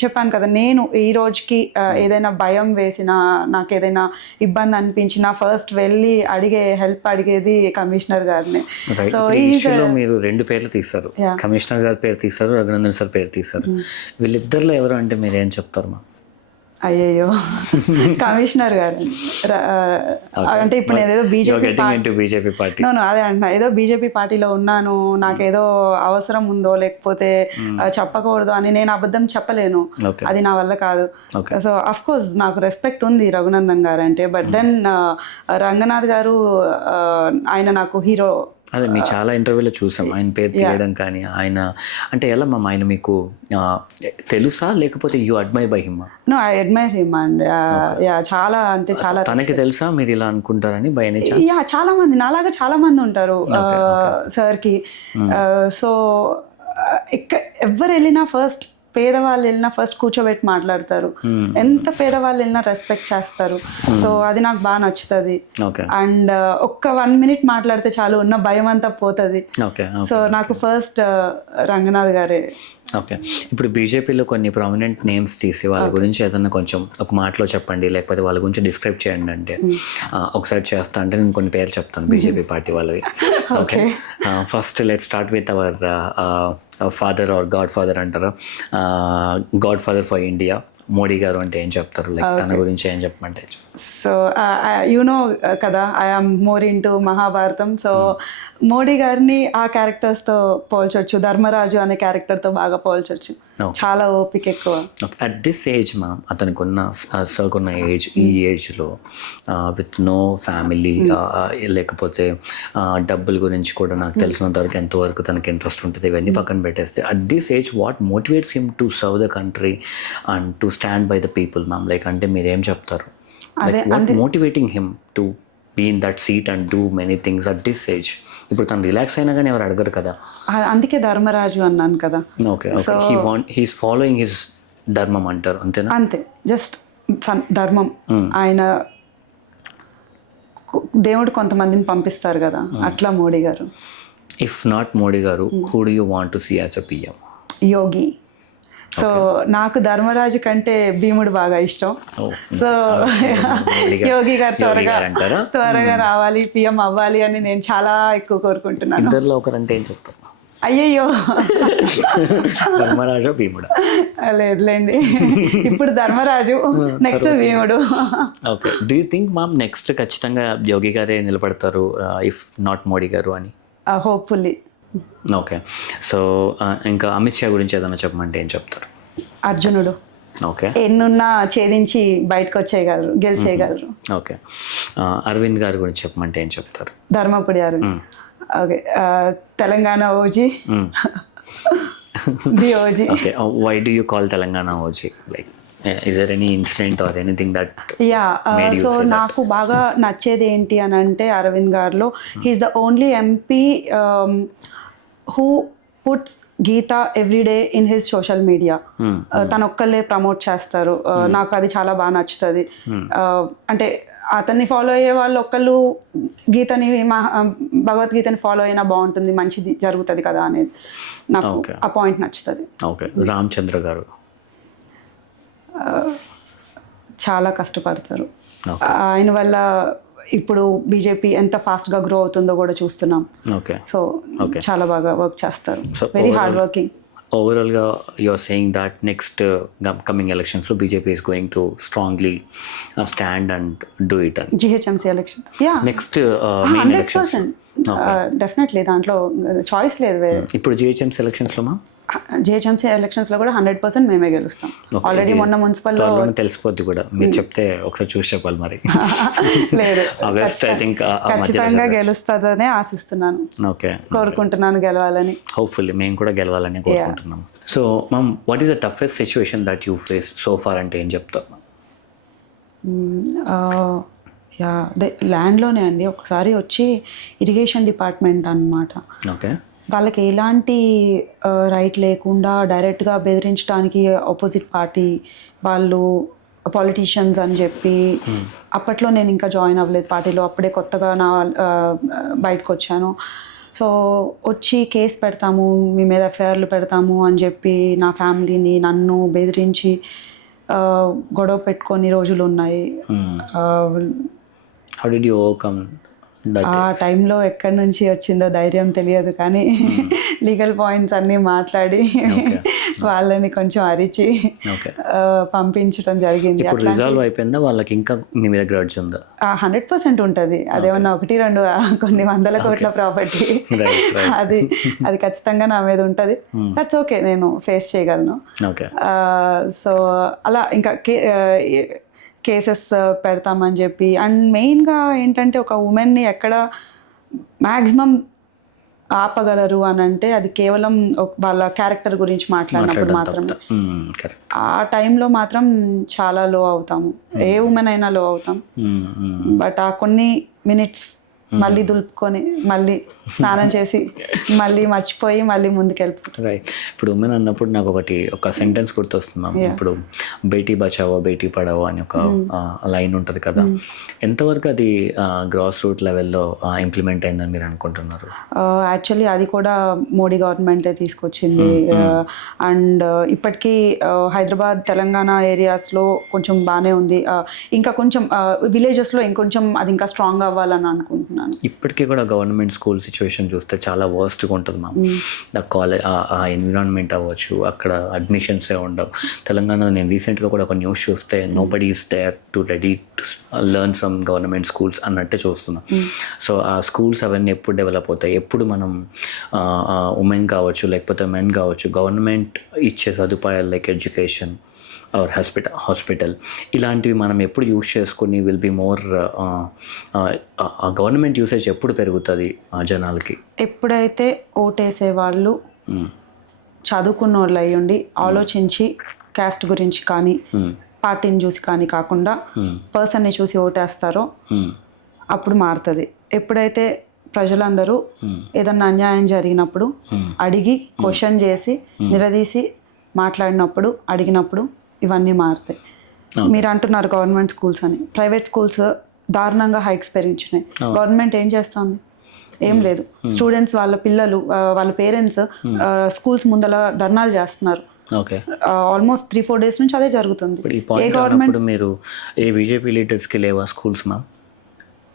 చెప్పాను కదా, నేను ఈ రోజుకి ఏదైనా భయం వేసినా, నాకు ఏదైనా ఇబ్బంది అనిపించినా ఫస్ట్ వెళ్ళి హెల్ప్ అడిగేది కమిషనర్ గారిని. సో మీరు 2 పేర్లు తీస్తారు, కమిషనర్ గారి పేరు తీస్తారు, రఘునందన్ సార్ పేరు తీస్తారు. వీళ్ళిద్దరిలో ఎవరు అంటే మీరు ఏం చెప్తారు మా? అయ్యయ్యో, కమిషనర్ గారు అంటే ఇప్పుడు నేను ఏదో బీజేపీ పార్టీ అదే అంటున్నా, ఏదో బీజేపీ పార్టీలో ఉన్నాను, నాకేదో అవసరం ఉందో లేకపోతే చెప్పకూడదు అని నేను అబద్ధం చెప్పలేను, అది నా వల్ల కాదు. సో అఫ్ కోర్స్ నాకు రెస్పెక్ట్ ఉంది రఘునందన్ గారు అంటే. బట్ దెన్ రంగనాథ్ గారు ఆయన నాకు హీరో. అదే మీ చాలా ఇంటర్వ్యూలో చూసాం ఆయన పేరు తీయడం, కానీ ఆయన అంటే ఎలా మ్యామ్, ఆయన మీకు తెలుసా లేకపోతే you admire by him? No, I admire him and చాలా అంటే చాలా. తనకి తెలుసా మీరు ఇలా అనుకుంటారని? By any chance? యా, చాలా మంది నాలాగా చాలా మంది ఉంటారు సార్కి. సో ఎవరు వెళ్ళినా ఫస్ట్, పేదవాళ్ళు వెళ్ళినా ఫస్ట్ కూర్చోబెట్టి మాట్లాడతారు, ఎంత పేదవాళ్ళు వెళ్ళినా రెస్పెక్ట్ చేస్తారు. సో అది నాకు బాగా నచ్చుతుంది. అండ్ ఒక్క 1 minute మాట్లాడితే చాలు, ఉన్న భయం అంతా పోతుంది. సో నాకు ఫస్ట్ రంగనాథ్ గారే. ఓకే, ఇప్పుడు బీజేపీలో కొన్ని ప్రామినెంట్ నేమ్స్ తీసి వాళ్ళ గురించి ఏదైనా కొంచెం ఒక మాటలో చెప్పండి, లేకపోతే వాళ్ళ గురించి డిస్క్రైబ్ చేయండి అంటే ఒకసారి చేస్తా అంటే నేను కొన్ని పేర్లు చెప్తాను బీజేపీ పార్టీ వాళ్ళవి. Okay, first let start with our father or god father అంటారు, god father for India Modi garu అంటే ఏం చెప్తారు? లైక్ తన గురించి ఏం చెప్పమంటే? సో యునో కదా, I'm more into Mahabharatam. So Modi గారిని ఆ క్యారెక్టర్స్తో పోల్చొచ్చు, ధర్మరాజు అనే క్యారెక్టర్తో బాగా పోల్చొచ్చు. చాలా ఓపిక ఎక్కువ. అట్ దిస్ ఏజ్ మ్యామ్, అతనికి ఉన్న ఏజ్, ఈ ఏజ్లో విత్ నో ఫ్యామిలీ, లేకపోతే డబ్బుల గురించి కూడా నాకు తెలిసినంత వరకు ఎంతవరకు తనకి ఇంట్రెస్ట్ ఉంటుంది, ఇవన్నీ పక్కన పెట్టేస్తే at this age what motivates him to serve the country and to stand by the people ma'am? Like అంటే మీరేం చెప్తారు? What motivating him to be in that seat and do many things at this age? ఇప్పుడు తను relax అయినా కానీ ఎవరు అడగరు కదా, అందుకే ధర్మరాజు అన్నాను కదా. ఓకే, హీస్ ఫాలోయింగ్ హిస్ ధర్మం అంటారు, అంతేనా? అంతే, జస్ట్ ధర్మం. ఆయన దేవుడు కొంతమందిని పంపిస్తారు కదా, అట్లా మోడీ గారు. ఇఫ్ నాట్ మోడీ గారు, who do you want to see as a PM? Yogi. So నాకు ధర్మరాజు కంటే భీముడు బాగా ఇష్టం. సో యోగి గారు త్వరగా రావాలి, పిఎం అవ్వాలి అని నేను చాలా ఎక్కువ కోరుకుంటున్నాను. ఇద్దరిలో ఒకరంటే ఏం చెప్తాను? అయ్యయ్యో, ధర్మరాజు భీముడు? లేదులేండి, ఇప్పుడు ధర్మరాజు, నెక్స్ట్ భీముడు. Okay, do you think ma'am next ఖచ్చితంగా యోగి గారే నిలబడతారు ఇఫ్ నాట్ మోడీ గారు అని? హోప్ఫుల్లీ. ఓకే, సో ఇంకా అమిత్ షా గురించి ఏదైనా చెప్పమంటే ఏం చెప్తారు? అర్జునుడు. ఓకే, ఎన్నున్నా ఛేదించి బయటకు వచ్చేయగలరు, గెలిచేయగలరు. ఓకే, అరవింద్ గారి గురించి చెప్పమంటే ఏం చెప్తారు? Dharmapuri Arvind. Okay, Telangana OG, the OG. Okay, why do you call Telangana OG? Like is there any incident or anything that yeah made you so say that? నాకు బాగా నచ్చేది ఏంటి అని అంటే అరవింద్ గారిలో he's the only MP who puts Gita everyday in his social media. తను ఒక్కళ్ళే promote చేస్తారు. నాకు అది చాలా బాగా నచ్చుతుంది. అంటే అతన్ని ఫాలో అయ్యే వాళ్ళు ఒక్కళ్ళు గీతని భగవద్గీతని ఫాలో అయినా బాగుంటుంది, మంచిది జరుగుతుంది కదా అనేది నాకు ఆ పాయింట్ నచ్చుతుంది. ఓకే, రామచంద్ర గారు చాలా కష్టపడతారు. ఆయన వల్ల ఇప్పుడు బీజేపీ ఎంత ఫాస్ట్గా గ్రో అవుతుందో కూడా చూస్తున్నాం. ఓకే, సో చాలా బాగా వర్క్ చేస్తారు, So, వెరీ హార్డ్ వర్కింగ్. ఓవరాల్గా you're saying that next coming ఎలక్షన్స్లో BJP is going to strongly stand and do it అని. GHMC election next main elections 100% definitely, దాంట్లో చాయిస్ లేదు వేరే. ఇప్పుడు జిహెచ్ఎంసీ ఎలక్షన్స్లో మా జిహెచ్ఎంసీ ఎలక్షన్స్లో కూడా 100% మేమే గెలుస్తాం. ఆల్రెడీ మొన్న మున్సిపల్లో తెలిసిపోద్ది కూడా, మీరు చెప్తే ఒకసారి చూసి చెప్పాలి మరి. లేదు, ఐ థింక్ ఖచ్చితంగా గెలుస్తుందనే ఆశిస్తున్నాను, ఓకే, కోరుకుంటున్నాను గెలవాలని. హోప్ఫుల్లీ మేము కూడా గెలవాలని కోరుకుంటున్నాం. So ma'am, what is the toughest situation that you face so far అంటే ఏం చెప్తారు? యా, అదే ల్యాండ్లోనే అండి. ఒకసారి వచ్చి ఇరిగేషన్ డిపార్ట్మెంట్ అన్నమాట. ఓకే, వాళ్ళకి ఎలాంటి రైట్ లేకుండా డైరెక్ట్గా బెదిరించడానికి ఆపోజిట్ పార్టీ వాళ్ళు పాలిటీషియన్స్ అని చెప్పి, అప్పట్లో నేను ఇంకా జాయిన్ అవ్వలేదు పార్టీలో, అప్పుడే కొత్తగా బయటకు వచ్చాను. సో వచ్చి కేసు పెడతాము, మీ మీద ఎఫ్ఐఆర్లు పెడతాము అని చెప్పి నా ఫ్యామిలీని నన్ను బెదిరించి గొడవ పెట్టుకొని రోజులు ఉన్నాయి. How did you overcome that? ఆ టైంలో ఎక్కడి నుంచి వచ్చిందో ధైర్యం తెలియదు, కానీ లీగల్ పాయింట్స్ అన్నీ మాట్లాడి వాళ్ళని కొంచెం అరిచి పంపించడం జరిగింది. ఇప్పుడు రిజాల్వ్ అయిపోయిందా? వాళ్ళకి ఇంకా మీ మీద గ్రడ్జ్ ఉందా? 100% ఉంటుంది. అదేమన్నా 1-2 కొన్ని వందల కోట్ల ప్రాపర్టీ, అది ఖచ్చితంగా నా మీద ఉంటుంది. దట్స్ ఓకే, నేను ఫేస్ చేయగలను. సో అలా ఇంకా కేసెస్ పెడతామని చెప్పి, అండ్ మెయిన్గా ఏంటంటే ఒక ఉమెన్ని ఎక్కడ మ్యాక్సిమం ఆపగలరు అని అంటే అది కేవలం వాళ్ళ క్యారెక్టర్ గురించి మాట్లాడినప్పుడు మాత్రమే. ఆ టైంలో మాత్రం చాలా లో అవుతాము, ఏ ఉమెన్ అయినా లో అవుతాం. బట్ ఆ కొన్ని మినిట్స్ మళ్ళీ దులుపుకొని మళ్ళీ స్నానం చేసి మళ్ళీ మర్చిపోయి మళ్ళీ ముందుకెళ్తాం. రైట్. ఇప్పుడు ఉమెన్ అన్నప్పుడు నాకు ఒక సెంటెన్స్ గుర్తొస్తున్నాం. ఇప్పుడు బేటీ బచావో బేటీ పడావో అని ఒక లైన్ ఉంటుంది కదా, ఎంతవరకు అది గ్రాస్ రూట్ లెవెల్లో ఇంప్లిమెంట్ అయిందని మీరు అనుకుంటున్నారు? యాక్చువల్లీ అది కూడా మోడీ గవర్నమెంటే తీసుకొచ్చింది. అండ్ ఇప్పటికీ హైదరాబాద్ తెలంగాణ ఏరియాస్లో కొంచెం బాగానే ఉంది. ఇంకా కొంచెం విలేజెస్లో ఇంకొంచెం అది ఇంకా స్ట్రాంగ్ అవ్వాలని అనుకుంటున్నాను. ఇప్పటికీ కూడా గవర్నమెంట్ స్కూల్ సిచ్యువేషన్ చూస్తే చాలా వర్స్ట్గా ఉంటుంది మ్యామ్. కాలేజ్ ఆ ఎన్విరాన్మెంట్ అవ్వచ్చు, అక్కడ అడ్మిషన్సే ఉండవు. తెలంగాణలో నేను రీసెంట్గా కూడా ఒక న్యూస్ చూస్తే nobody is there to ready to learn from government schools అన్నట్టే చూస్తున్నాం. సో ఆ స్కూల్స్ అవన్నీ ఎప్పుడు డెవలప్ అవుతాయి, ఎప్పుడు మనం ఉమెన్ కావచ్చు లేకపోతే మెన్ కావచ్చు గవర్నమెంట్ ఇచ్చే సదుపాయాలు లైక్ ఎడ్యుకేషన్ ఆర్ హాస్పిటల్ ఇలాంటివి మనం ఎప్పుడు యూజ్ చేసుకుని will be more government usage ఎప్పుడు పెరుగుతుంది జనాలకి? ఎప్పుడైతే ఓటేసే వాళ్ళు చదువుకున్న వాళ్ళు అయ్యి ఉండి ఆలోచించి క్యాస్ట్ గురించి కానీ పార్టీని చూసి కానీ కాకుండా పర్సన్ని చూసి ఓటేస్తారో అప్పుడు మారుతుంది. ఎప్పుడైతే ప్రజలందరూ ఏదన్నా అన్యాయం జరిగినప్పుడు అడిగి క్వశ్చన్ చేసి నిలదీసి మాట్లాడినప్పుడు అడిగినప్పుడు ఇవన్నీ మారుతాయి. మీరు అంటున్నారు గవర్నమెంట్ స్కూల్స్ అని, ప్రైవేట్ స్కూల్స్ దారుణంగా హైక్స్ పెరిగించినాయి. గవర్నమెంట్ ఏం చేస్తుంది? ఏం లేదు. స్టూడెంట్స్ వాళ్ళ పిల్లలు వాళ్ళ పేరెంట్స్ స్కూల్స్ ముందల ధర్నాలు చేస్తున్నారు. ఆల్మోస్ట్ 3-4 days నుంచి అదే జరుగుతుంది. ఏ గవర్నమెంట్ మీరు ఏ బీజేపీ లీడర్స్కి లేవా schools ma'am?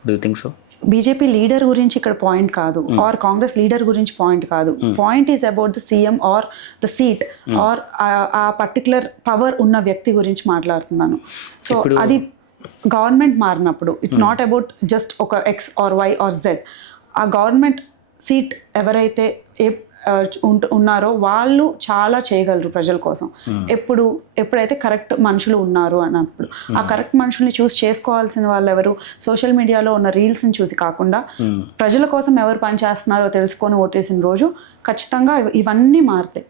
Do you think so? BJP leader గురించి ఇక్కడ పాయింట్ కాదు, ఆర్ కాంగ్రెస్ లీడర్ గురించి పాయింట్ కాదు. Point is about the CM or the seat or ఆ పర్టికులర్ పవర్ ఉన్న వ్యక్తి గురించి మాట్లాడుతున్నాను. సో అది గవర్నమెంట్ మారినప్పుడు ఇట్స్ నాట్ అబౌట్ జస్ట్ ఒక X or Y or Z. ఆ గవర్నమెంట్ సీట్ ఎవరైతే ఉన్నారో వాళ్ళు చాలా చేయగలరు ప్రజల కోసం. ఎప్పుడైతే కరెక్ట్ మనుషులు ఉన్నారు అన్నప్పుడు ఆ కరెక్ట్ మనుషుల్ని చూస్ చేసుకోవాల్సిన వాళ్ళు ఎవరు? సోషల్ మీడియాలో ఉన్న రీల్స్ని చూసి కాకుండా ప్రజల కోసం ఎవరు పనిచేస్తున్నారో తెలుసుకొని ఓటేసిన రోజు ఖచ్చితంగా ఇవన్నీ మారుతాయి.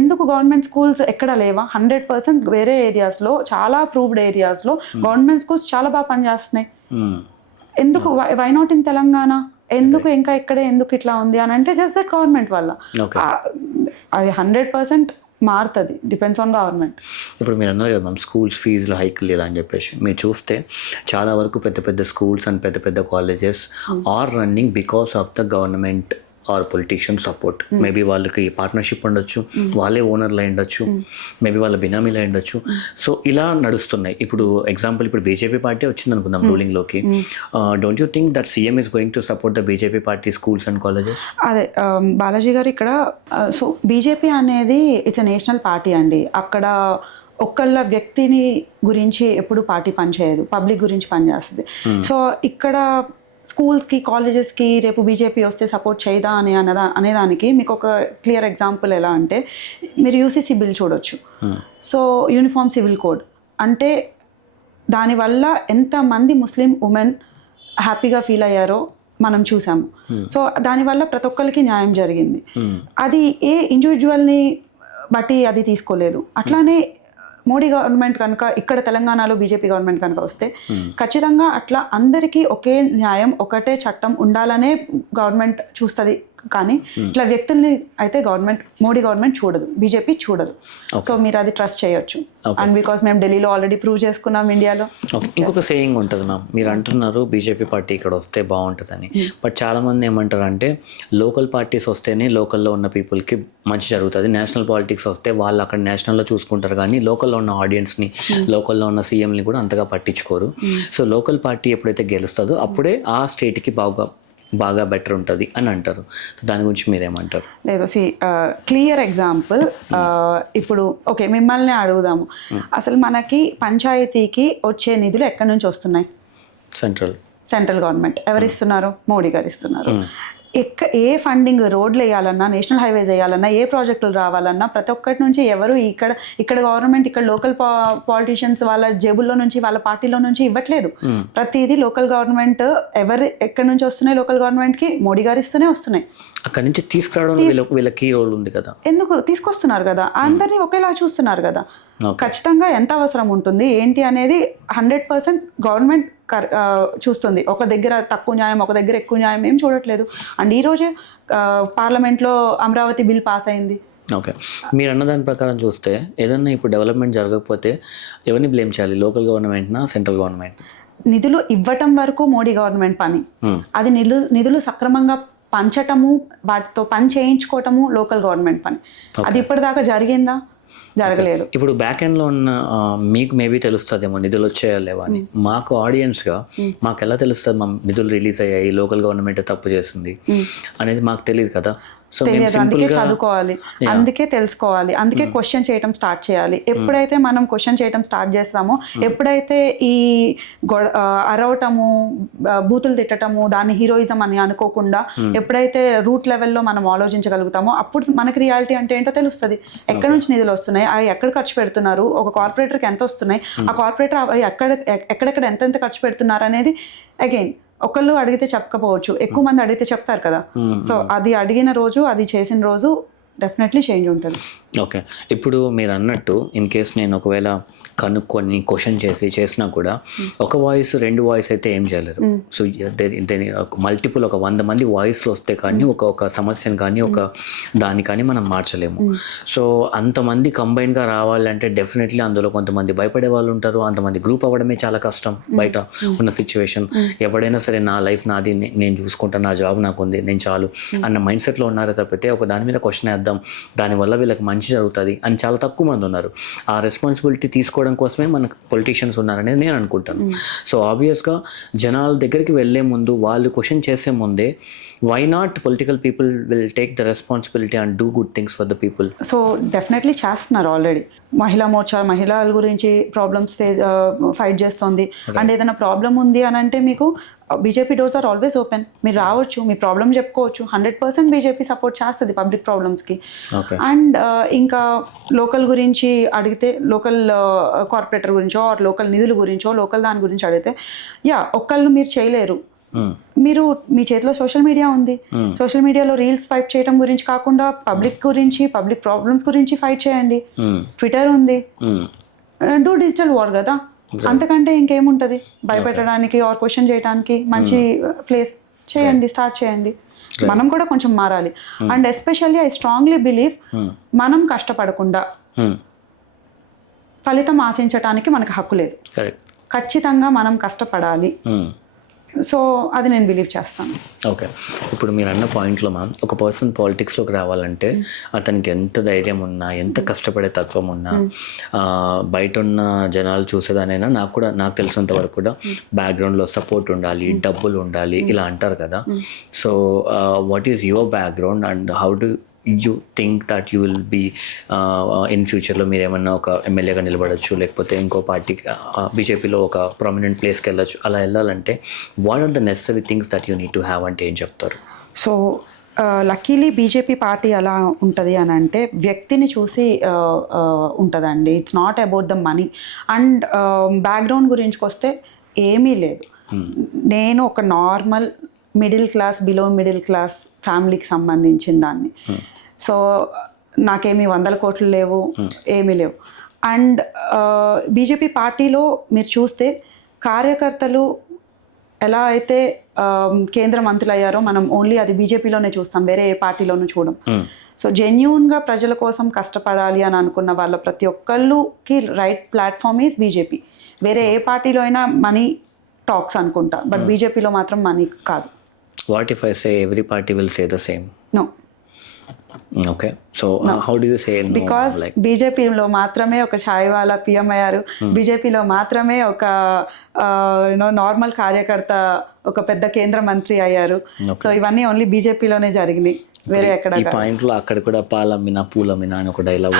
ఎందుకు గవర్నమెంట్ స్కూల్స్ ఎక్కడ లేవా? 100% వేరే ఏరియాస్లో, చాలా ప్రూవ్డ్ ఏరియాస్లో గవర్నమెంట్ స్కూల్స్ చాలా బాగా పనిచేస్తున్నాయి. ఎందుకు వై నాట్ ఇన్ తెలంగాణ? ఎందుకు ఇంకా ఇక్కడే ఎందుకు ఇట్లా ఉంది అని అంటే జస్ట్ దట్ గవర్నమెంట్ వల్ల. అది 100% మారుతుంది, డిపెండ్స్ ఆన్ గవర్నమెంట్. ఇప్పుడు మీరు అన్నారు కదా మ్యామ్, స్కూల్స్ ఫీజులు హైక్ లేదా అని చెప్పేసి. మీరు చూస్తే చాలా వరకు పెద్ద పెద్ద స్కూల్స్ అండ్ పెద్ద పెద్ద colleges are running because of the government or politician support. Maybe వాళ్ళకి పార్ట్నర్షిప్ ఉండొచ్చు, వాళ్ళే ఓనర్లు అయి ఉండొచ్చు, మేబీ వాళ్ళ బినామీలు అయి ఉండొచ్చు. సో ఇలా నడుస్తున్నాయి. ఇప్పుడు ఎగ్జాంపుల్, ఇప్పుడు బీజేపీ పార్టీ వచ్చింది అనుకుందాం రూలింగ్లోకి. Don't you think that CM is going to support the BJP party schools and colleges? అదే బాలాజీ గారు ఇక్కడ, సో బీజేపీ అనేది ఇట్స్ ఎ నేషనల్ పార్టీ అండి. అక్కడ ఒక్కళ్ళ వ్యక్తిని గురించి ఎప్పుడు పార్టీ పనిచేయదు, పబ్లిక్ గురించి పనిచేస్తుంది. సో ఇక్కడ స్కూల్స్కి, కాలేజెస్కి రేపు బీజేపీ వస్తే సపోర్ట్ చేయదా అనేదానికి మీకు ఒక క్లియర్ ఎగ్జాంపుల్ ఎలా అంటే, మీరు యూసీసీ బిల్ చూడొచ్చు. సో యూనిఫామ్ సివిల్ కోడ్ అంటే దానివల్ల ఎంతమంది ముస్లిం ఉమెన్ హ్యాపీగా ఫీల్ అయ్యారో మనం చూసాము. సో దానివల్ల ప్రతి ఒక్కరికి న్యాయం జరిగింది. అది ఏ ఇండివిజువల్ని బట్టి అది తీసుకోలేదు. అట్లానే మోడీ గవర్నమెంట్ కనుక ఇక్కడ తెలంగాణలో బీజేపీ గవర్నమెంట్ కనుక వస్తే ఖచ్చితంగా అట్లా అందరికీ ఒకే న్యాయం, ఒకటే చట్టం ఉండాలనే గవర్నమెంట్ చూస్తుంది. కానీ ఇట్లా వ్యక్తుల్ని అయితే మోడీ గవర్నమెంట్ చూడదు, బీజేపీ చూడదు. సో మీరు అది ట్రస్ట్ చేయొచ్చు. అండ్ బికాస్ మేము ఢిల్లీలో ఆల్రెడీ ప్రూవ్ చేసుకున్నాం ఇండియాలో. ఇంకొక సేయింగ్ ఉంటుంది మ్యామ్, మీరు అంటున్నారు బీజేపీ పార్టీ ఇక్కడ వస్తే బాగుంటుందని. బట్ చాలామంది ఏమంటారు అంటే లోకల్ పార్టీస్ వస్తేనే లోకల్లో ఉన్న పీపుల్కి మంచి జరుగుతుంది, నేషనల్ పాలిటిక్స్ వస్తే వాళ్ళు అక్కడ నేషనల్లో చూసుకుంటారు కానీ లోకల్లో ఉన్న ఆడియన్స్ని, లోకల్లో ఉన్న సీఎంని కూడా అంతగా పట్టించుకోరు. సో లోకల్ పార్టీ ఎప్పుడైతే గెలుస్తుందో అప్పుడే ఆ స్టేట్కి బాగా బెటర్ ఉంటుంది అని అంటారు. దాని గురించి మీరేమంటారు? లేదు, క్లియర్ ఎగ్జాంపుల్, ఇప్పుడు ఓకే మిమ్మల్ని అడుగుదాము, అసలు మనకి పంచాయతీకి వచ్చే నిధులు ఎక్కడి నుంచి వస్తున్నాయి? Central government. ఎవరు ఇస్తున్నారు? మోడీ గారు ఇస్తున్నారు. ఏ ఫండింగ్, రోడ్లు వేయాలన్నా, నేషనల్ హైవేస్ వేయాలన్నా, ఏ ప్రాజెక్టులు రావాలన్నా ప్రతి ఒక్కటి నుంచి ఎవరు ఇక్కడ గవర్నమెంట్, ఇక్కడ లోకల్ పాలిటీషియన్స్ వాళ్ళ జేబుల్లో నుంచి, వాళ్ళ పార్టీలో నుంచి ఇవ్వట్లేదు. ప్రతిదీ లోకల్ గవర్నమెంట్. ఎక్కడి నుంచి వస్తున్నాయి? లోకల్ గవర్నమెంట్కి మోడీ గారు ఇస్తూనే వస్తున్నాయి. అక్కడి నుంచి తీసుకురావడం వీళ్ళకి రోల్ ఉంది కదా. ఎందుకు తీసుకొస్తున్నారు కదా, అందరినీ ఒకేలా చూస్తున్నారు కదా. ఖచ్చితంగా ఎంత అవసరం ఉంటుంది ఏంటి అనేది 100% గవర్నమెంట్ చూస్తుంది. ఒక దగ్గర తక్కువ న్యాయం, ఒక దగ్గర ఎక్కువ న్యాయం ఏం చూడట్లేదు. అండ్ ఈరోజే పార్లమెంట్లో అమరావతి బిల్ పాస్ అయింది. ఓకే, మీరు అన్న దాని ప్రకారం చూస్తే ఏదన్నా ఇప్పుడు డెవలప్మెంట్ జరగకపోతే ఎవరిని బ్లేమ్ చేయాలి? లోకల్ గవర్నమెంట్నా, సెంట్రల్ గవర్నమెంట్? నిధులు ఇవ్వటం వరకు మోడీ గవర్నమెంట్ పని. అది నిధులు సక్రమంగా పంచటము, వాటితో పని చేయించుకోవటము లోకల్ గవర్నమెంట్ పని. అది ఇప్పటిదాకా జరిగిందా? జరగలేదు. ఇప్పుడు బ్యాక్ ఎండ్లో ఉన్న మీకు మేబీ తెలుస్తుందేమో నిధులు వచ్చాయా లేవా అని. మాకు ఆడియన్స్గా మాకు ఎలా తెలుస్తుంది మా నిధులు రిలీజ్ అయ్యాయి, లోకల్ గవర్నమెంట్ తప్పు చేస్తుంది అనేది మాకు తెలియదు కదా. తెలియదు, అందుకే చదువుకోవాలి, అందుకే తెలుసుకోవాలి, అందుకే క్వశ్చన్ చేయటం స్టార్ట్ చేయాలి. ఎప్పుడైతే మనం క్వశ్చన్ చేయటం స్టార్ట్ చేస్తామో, ఎప్పుడైతే ఈ అరవటము, బూతులు తిట్టటము, దాన్ని హీరోయిజం అని అనుకోకుండా ఎప్పుడైతే రూట్ లెవెల్లో మనం ఆలోచించగలుగుతామో అప్పుడు మనకి రియాలిటీ అంటే ఏంటో తెలుస్తుంది. ఎక్కడి నుంచి నిధులు వస్తున్నాయి, అవి ఎక్కడ ఖర్చు పెడుతున్నారు, ఒక కార్పొరేటర్కి ఎంత వస్తున్నాయి, ఆ కార్పొరేటర్ ఎక్కడెక్కడ ఎంతెంత ఖర్చు పెడుతున్నారు అనేది. అగైన్ ఒకళ్ళు అడిగితే చెప్పకపోవచ్చు, ఎక్కువ మంది అడిగితే చెప్తారు కదా. సో అది అడిగిన రోజు, అది చేసిన రోజు డెఫినెట్లీ చేంజ్ ఉంటుంది. ఓకే, ఇప్పుడు మీరు అన్నట్టు ఇన్ కేస్ నేను ఒకవేళ కనుక్కొని క్వశ్చన్ చేసినా కూడా ఒక వాయిస్, రెండు వాయిస్ అయితే ఏం చేయలేరు. సో మల్టిపుల్ ఒక 100 మంది వాయిస్లు వస్తే కానీ ఒక సమస్యను కానీ ఒక దాన్ని కానీ మనం మార్చలేము. సో అంతమంది కంబైన్గా రావాలంటే డెఫినెట్లీ అందులో కొంతమంది భయపడే వాళ్ళు ఉంటారు, అంతమంది గ్రూప్ అవ్వడమే చాలా కష్టం బయట ఉన్న సిచ్యువేషన్. ఎవడైనా సరే నా లైఫ్ నాది, నేను చూసుకుంటాను, నా జాబ్ నాకు ఉంది, నేను చాలు అన్న మైండ్ సెట్లో ఉన్నారే తప్పితే ఒక దాని మీద క్వశ్చన్ వేద్దాం, దానివల్ల వీళ్ళకి మంచి జరుగుతుంది అని చాలా తక్కువ మంది ఉన్నారు. ఆ రెస్పాన్సిబిలిటీ తీసుకోవడం కోసమే మనకు పొలిటీషియన్స్ ఉన్నారనేది నేను అనుకుంటాను. సో ఆబ్వియస్గా జనాల దగ్గరికి వెళ్ళే ముందు, వాళ్ళు క్వశ్చన్ చేసే ముందే why not political people will take the responsibility and do good things for the people? So definitely చేస్తున్నారు ఆల్రెడీ. మహిళా మోర్చా మహిళల గురించి ప్రాబ్లమ్స్ ఫైట్ చేస్తుంది. అండ్ ఏదైనా ప్రాబ్లం ఉంది అని అంటే మీకు BJP doors are always open. మీరు రావచ్చు, మీ ప్రాబ్లమ్ చెప్పుకోవచ్చు. 100% బీజేపీ సపోర్ట్ చేస్తుంది పబ్లిక్ ప్రాబ్లమ్స్కి. అండ్ ఇంకా లోకల్ గురించి అడిగితే, లోకల్ కార్పొరేటర్ గురించో ఆర్ లోకల్ నిధుల గురించో లోకల్ దాని గురించి అడిగితే ఒక్కళ్ళు మీరు చేయలేరు. మీరు మీ చేతిలో సోషల్ మీడియా ఉంది. సోషల్ మీడియాలో రీల్స్ ఫైట్ చేయడం గురించి కాకుండా పబ్లిక్ గురించి, పబ్లిక్ ప్రాబ్లమ్స్ గురించి ఫైట్ చేయండి. ట్విట్టర్ ఉంది, డూ డిజిటల్ వార్ కదా. అంతకంటే ఇంకేముంటది భయపెట్టడానికి ఆర్ క్వశ్చన్ చేయడానికి? మంచి ప్లేస్ చేయండి, స్టార్ట్ చేయండి. మనం కూడా కొంచెం మారాలి. And especially I strongly believe మనం కష్టపడకుండా ఫలితం ఆశించటానికి మనకు హక్కు లేదు. ఖచ్చితంగా మనం కష్టపడాలి. సో అది నేను బిలీవ్ చేస్తాను. ఓకే, ఇప్పుడు మీరు అన్న పాయింట్లో మ్యామ్, ఒక పర్సన్ పాలిటిక్స్లోకి రావాలంటే అతనికి ఎంత ధైర్యం ఉన్నా, ఎంత కష్టపడే తత్వం ఉన్నా, బయట ఉన్న జనాలు చూసేదానైనా, నాకు తెలిసినంత వరకు కూడా బ్యాక్గ్రౌండ్లో సపోర్ట్ ఉండాలి, డబ్బులు ఉండాలి, ఇలా అంటారు కదా. So what is your background and how do you think that you will be in ఫ్యూచర్లో మీరు ఏమన్నా ఒక ఎమ్మెల్యేగా నిలబడచ్చు, లేకపోతే ఇంకో పార్టీకి బీజేపీలో ఒక ప్రామినెంట్ ప్లేస్కి వెళ్ళచ్చు. అలా వెళ్ళాలంటే what are the necessary things that you need to have అంటే ఏం చెప్తారు? సో లక్కీలీ బీజేపీ పార్టీ ఎలా ఉంటుంది అని అంటే వ్యక్తిని చూసి ఉంటుందండి. It's not about the money. And background గురించి వస్తే ఏమీ లేదు. నేను ఒక normal middle class, below middle class ఫ్యామిలీకి సంబంధించిన దాన్ని. సో నాకేమీ 100 కోట్లు లేవు, ఏమీ లేవు. అండ్ బీజేపీ పార్టీలో మీరు చూస్తే కార్యకర్తలు ఎలా అయితే కేంద్ర మంత్రులు అయ్యారో మనం ఓన్లీ అది బీజేపీలోనే చూస్తాం, వేరే ఏ పార్టీలోనూ చూడం. సో జెన్యూన్గా ప్రజల కోసం కష్టపడాలి అని అనుకున్న వాళ్ళ ప్రతి ఒక్కళ్ళకి రైట్ ప్లాట్ఫామ్ ఈజ్ బీజేపీ. వేరే ఏ పార్టీలో అయినా మనీ టాక్స్ అనుకుంటా, బట్ బీజేపీలో మాత్రం మనీ కాదు. What if I say every party will say the same? No. Okay. So how do you say no? Because బీజేపీలో మాత్రమే ఒక ఛాయ్ వాలా పిఎం అయ్యారు. బీజేపీలో మాత్రమే ఒక నార్మల్ కార్యకర్త ఒక పెద్ద కేంద్ర మంత్రి అయ్యారు. సో ఇవన్నీ ఓన్లీ బీజేపీలోనే జరిగినాయి, వేరే ఎక్కడ. ఈ పాయింట్ లో అక్కడ కూడా పాలమ్మినా పూలమ్మినా అని ఒక డైలాగ్.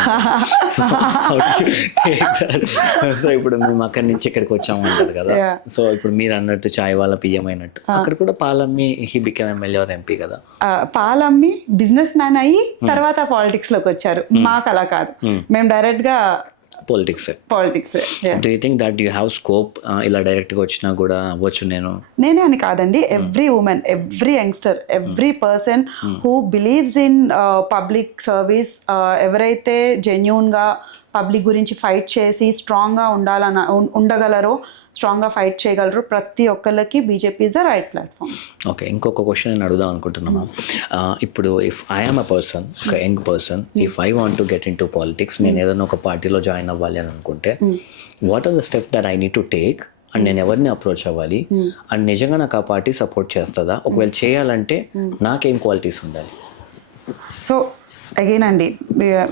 సో ఇప్పుడు మేము అక్కడి నుంచి ఇక్కడికి వచ్చామంటారు కదా. సో ఇప్పుడు మీరు అన్నట్టు చాయ్ వాళ్ళ పిఎం అయినట్టు అక్కడ కూడా పాలమ్మి he become MLA or MP కదా. పాలమ్మి బిజినెస్ మ్యాన్ అయ్యి తర్వాత పాలిటిక్స్ లోకి వచ్చారు. మాకు అలా కాదు, మేము డైరెక్ట్ గా politics. Do you think that you have scope? ఇలా డైరెక్ట్గా వచ్చినా కూడా అవ్వచ్చు. నేనే అని కాదండి, every women, every youngster, every person who believes in public service, ఎవరైతే జెన్యూన్గా పబ్లిక్ గురించి ఫైట్ చేసి స్ట్రాంగ్గా ఉండగలరో, స్ట్రాంగ్గా ఫైట్ చేయగలరు, ప్రతి ఒక్కళ్ళకి BJP is the right platform. Okay, ఇంకొక క్వశ్చన్ నేను అడుగుదాం అనుకుంటున్నాను. ఇప్పుడు ఇఫ్ ఐఎమ్ అ పర్సన్, ఒక young person, if I want to get in to politics, నేను ఏదైనా ఒక పార్టీలో జాయిన్ అవ్వాలి అని అనుకుంటే what are the steps that I need to take and నేను ఎవరిని అప్రోచ్ అవ్వాలి అండ్ నిజంగా నాకు ఆ పార్టీ సపోర్ట్ చేస్తుందా? ఒకవేళ చేయాలంటే నాకేం క్వాలిటీస్ ఉండాలి? సో అగైన్ అండి,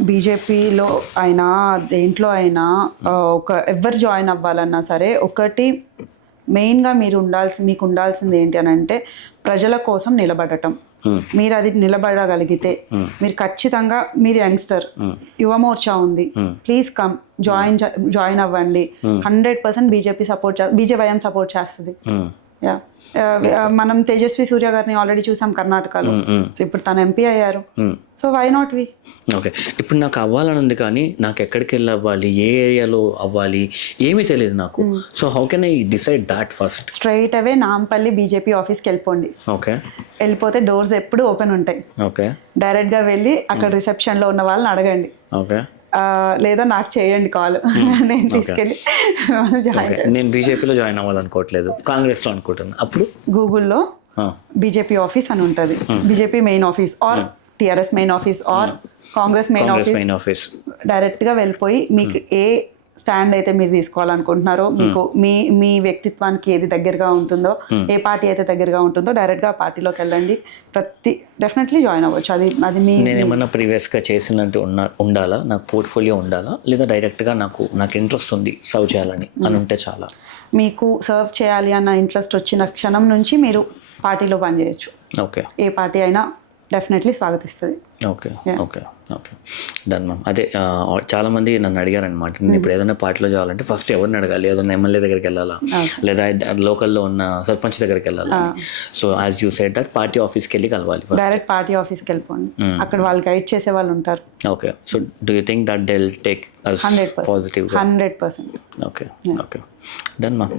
బీజేపీలో అయినా దేంట్లో అయినా ఎవరు జాయిన్ అవ్వాలన్నా సరే ఒకటి మెయిన్గా మీకు ఉండాల్సింది ఏంటి అని అంటే ప్రజల కోసం నిలబడటం. మీరు అది నిలబడగలిగితే మీరు ఖచ్చితంగా, మీరు యంగ్స్టర్, యువమోర్చా ఉంది, ప్లీజ్ కమ్ జాయిన్ అవ్వండి. 100% బీజేపీ బీజేవైఎం సపోర్ట్ చేస్తుంది. యా, మనం తేజస్వి సూర్య గారిని ఆల్రెడీ చూసాం కర్ణాటకలో. సో ఇప్పుడు తను ఎంపీ అయ్యారు. So why not we? Okay, ఇప్పుడు నాకు అవ్వాలని ఉంది కానీ నాకు ఎక్కడికి వెళ్ళి అవ్వాలి, ఏ ఏరియాలో అవ్వాలి ఏమీ తెలియదు నాకు. So how can I decide that first? Straight away Nampally BJP ఆఫీస్కి వెళ్ళిపోండి. ఓకే, వెళ్ళిపోతే డోర్స్ ఎప్పుడు ఓపెన్ ఉంటాయి. ఓకే, డైరెక్ట్గా వెళ్ళి అక్కడ రిసెప్షన్లో ఉన్న వాళ్ళని అడగండి. ఓకే, లేదా నాకు చేయండి కాల్, నేను తీసుకెళ్ళి నేను బీజేపీలో జాయిన్ అవ్వాలనుకోవట్లేదు, కాంగ్రెస్లో అనుకుంటున్నాను. అప్పుడు గూగుల్లో బీజేపీ ఆఫీస్ అని ఉంటుంది. BJP main office or TRS main office or Congress main office, డైరెక్ట్గా వెళ్ళిపోయి మీకు ఏ స్టాండ్ అయితే మీరు తీసుకోవాలనుకుంటున్నారో, మీకు మీ వ్యక్తిత్వానికి ఏది దగ్గరగా ఉంటుందో, ఏ పార్టీ అయితే దగ్గరగా ఉంటుందో డైరెక్ట్గా ఆ పార్టీలోకి వెళ్ళండి. డెఫినెట్లీ జాయిన్ అవ్వచ్చు. అది నేను ఏమన్నా ప్రీవియస్గా చేసినట్టు ఉండాలా, నాకు పోర్ట్ఫోలియో ఉండాలా, లేదా డైరెక్ట్గా నాకు ఇంట్రెస్ట్ ఉంది సర్వ్ చేయాలని అని ఉంటే చాలా? మీకు సర్వ్ చేయాలి అన్న ఇంట్రెస్ట్ వచ్చిన క్షణం నుంచి మీరు పార్టీలో పనిచేయచ్చు. ఓకే, ఏ పార్టీ అయినా డెఫినెట్లీ స్వాగతిస్తుంది. Okay, okay. Okay done ma'am. అదే చాలా మంది నన్ను అడిగారనమాట, నేను ఇప్పుడు ఏదైనా పార్టీలో చేయాలంటే ఫస్ట్ ఎవరిని అడగాలి, ఏదైనా ఎమ్మెల్యే దగ్గరికి వెళ్ళాలా లేదా లోకల్లో ఉన్న సర్పంచ్ దగ్గరికి వెళ్ళాలా. So as you said that party ఆఫీస్కి వెళ్ళి కలవాలి ఫస్ట్. డైరెక్ట్ పార్టీ ఆఫీస్కి వెళ్ళిపోండి, అక్కడ వాళ్ళు గైడ్ చేసే వాళ్ళు ఉంటారు. Okay. So do you think that they will take 100%. Positive? 100%. Okay okay done ma'am.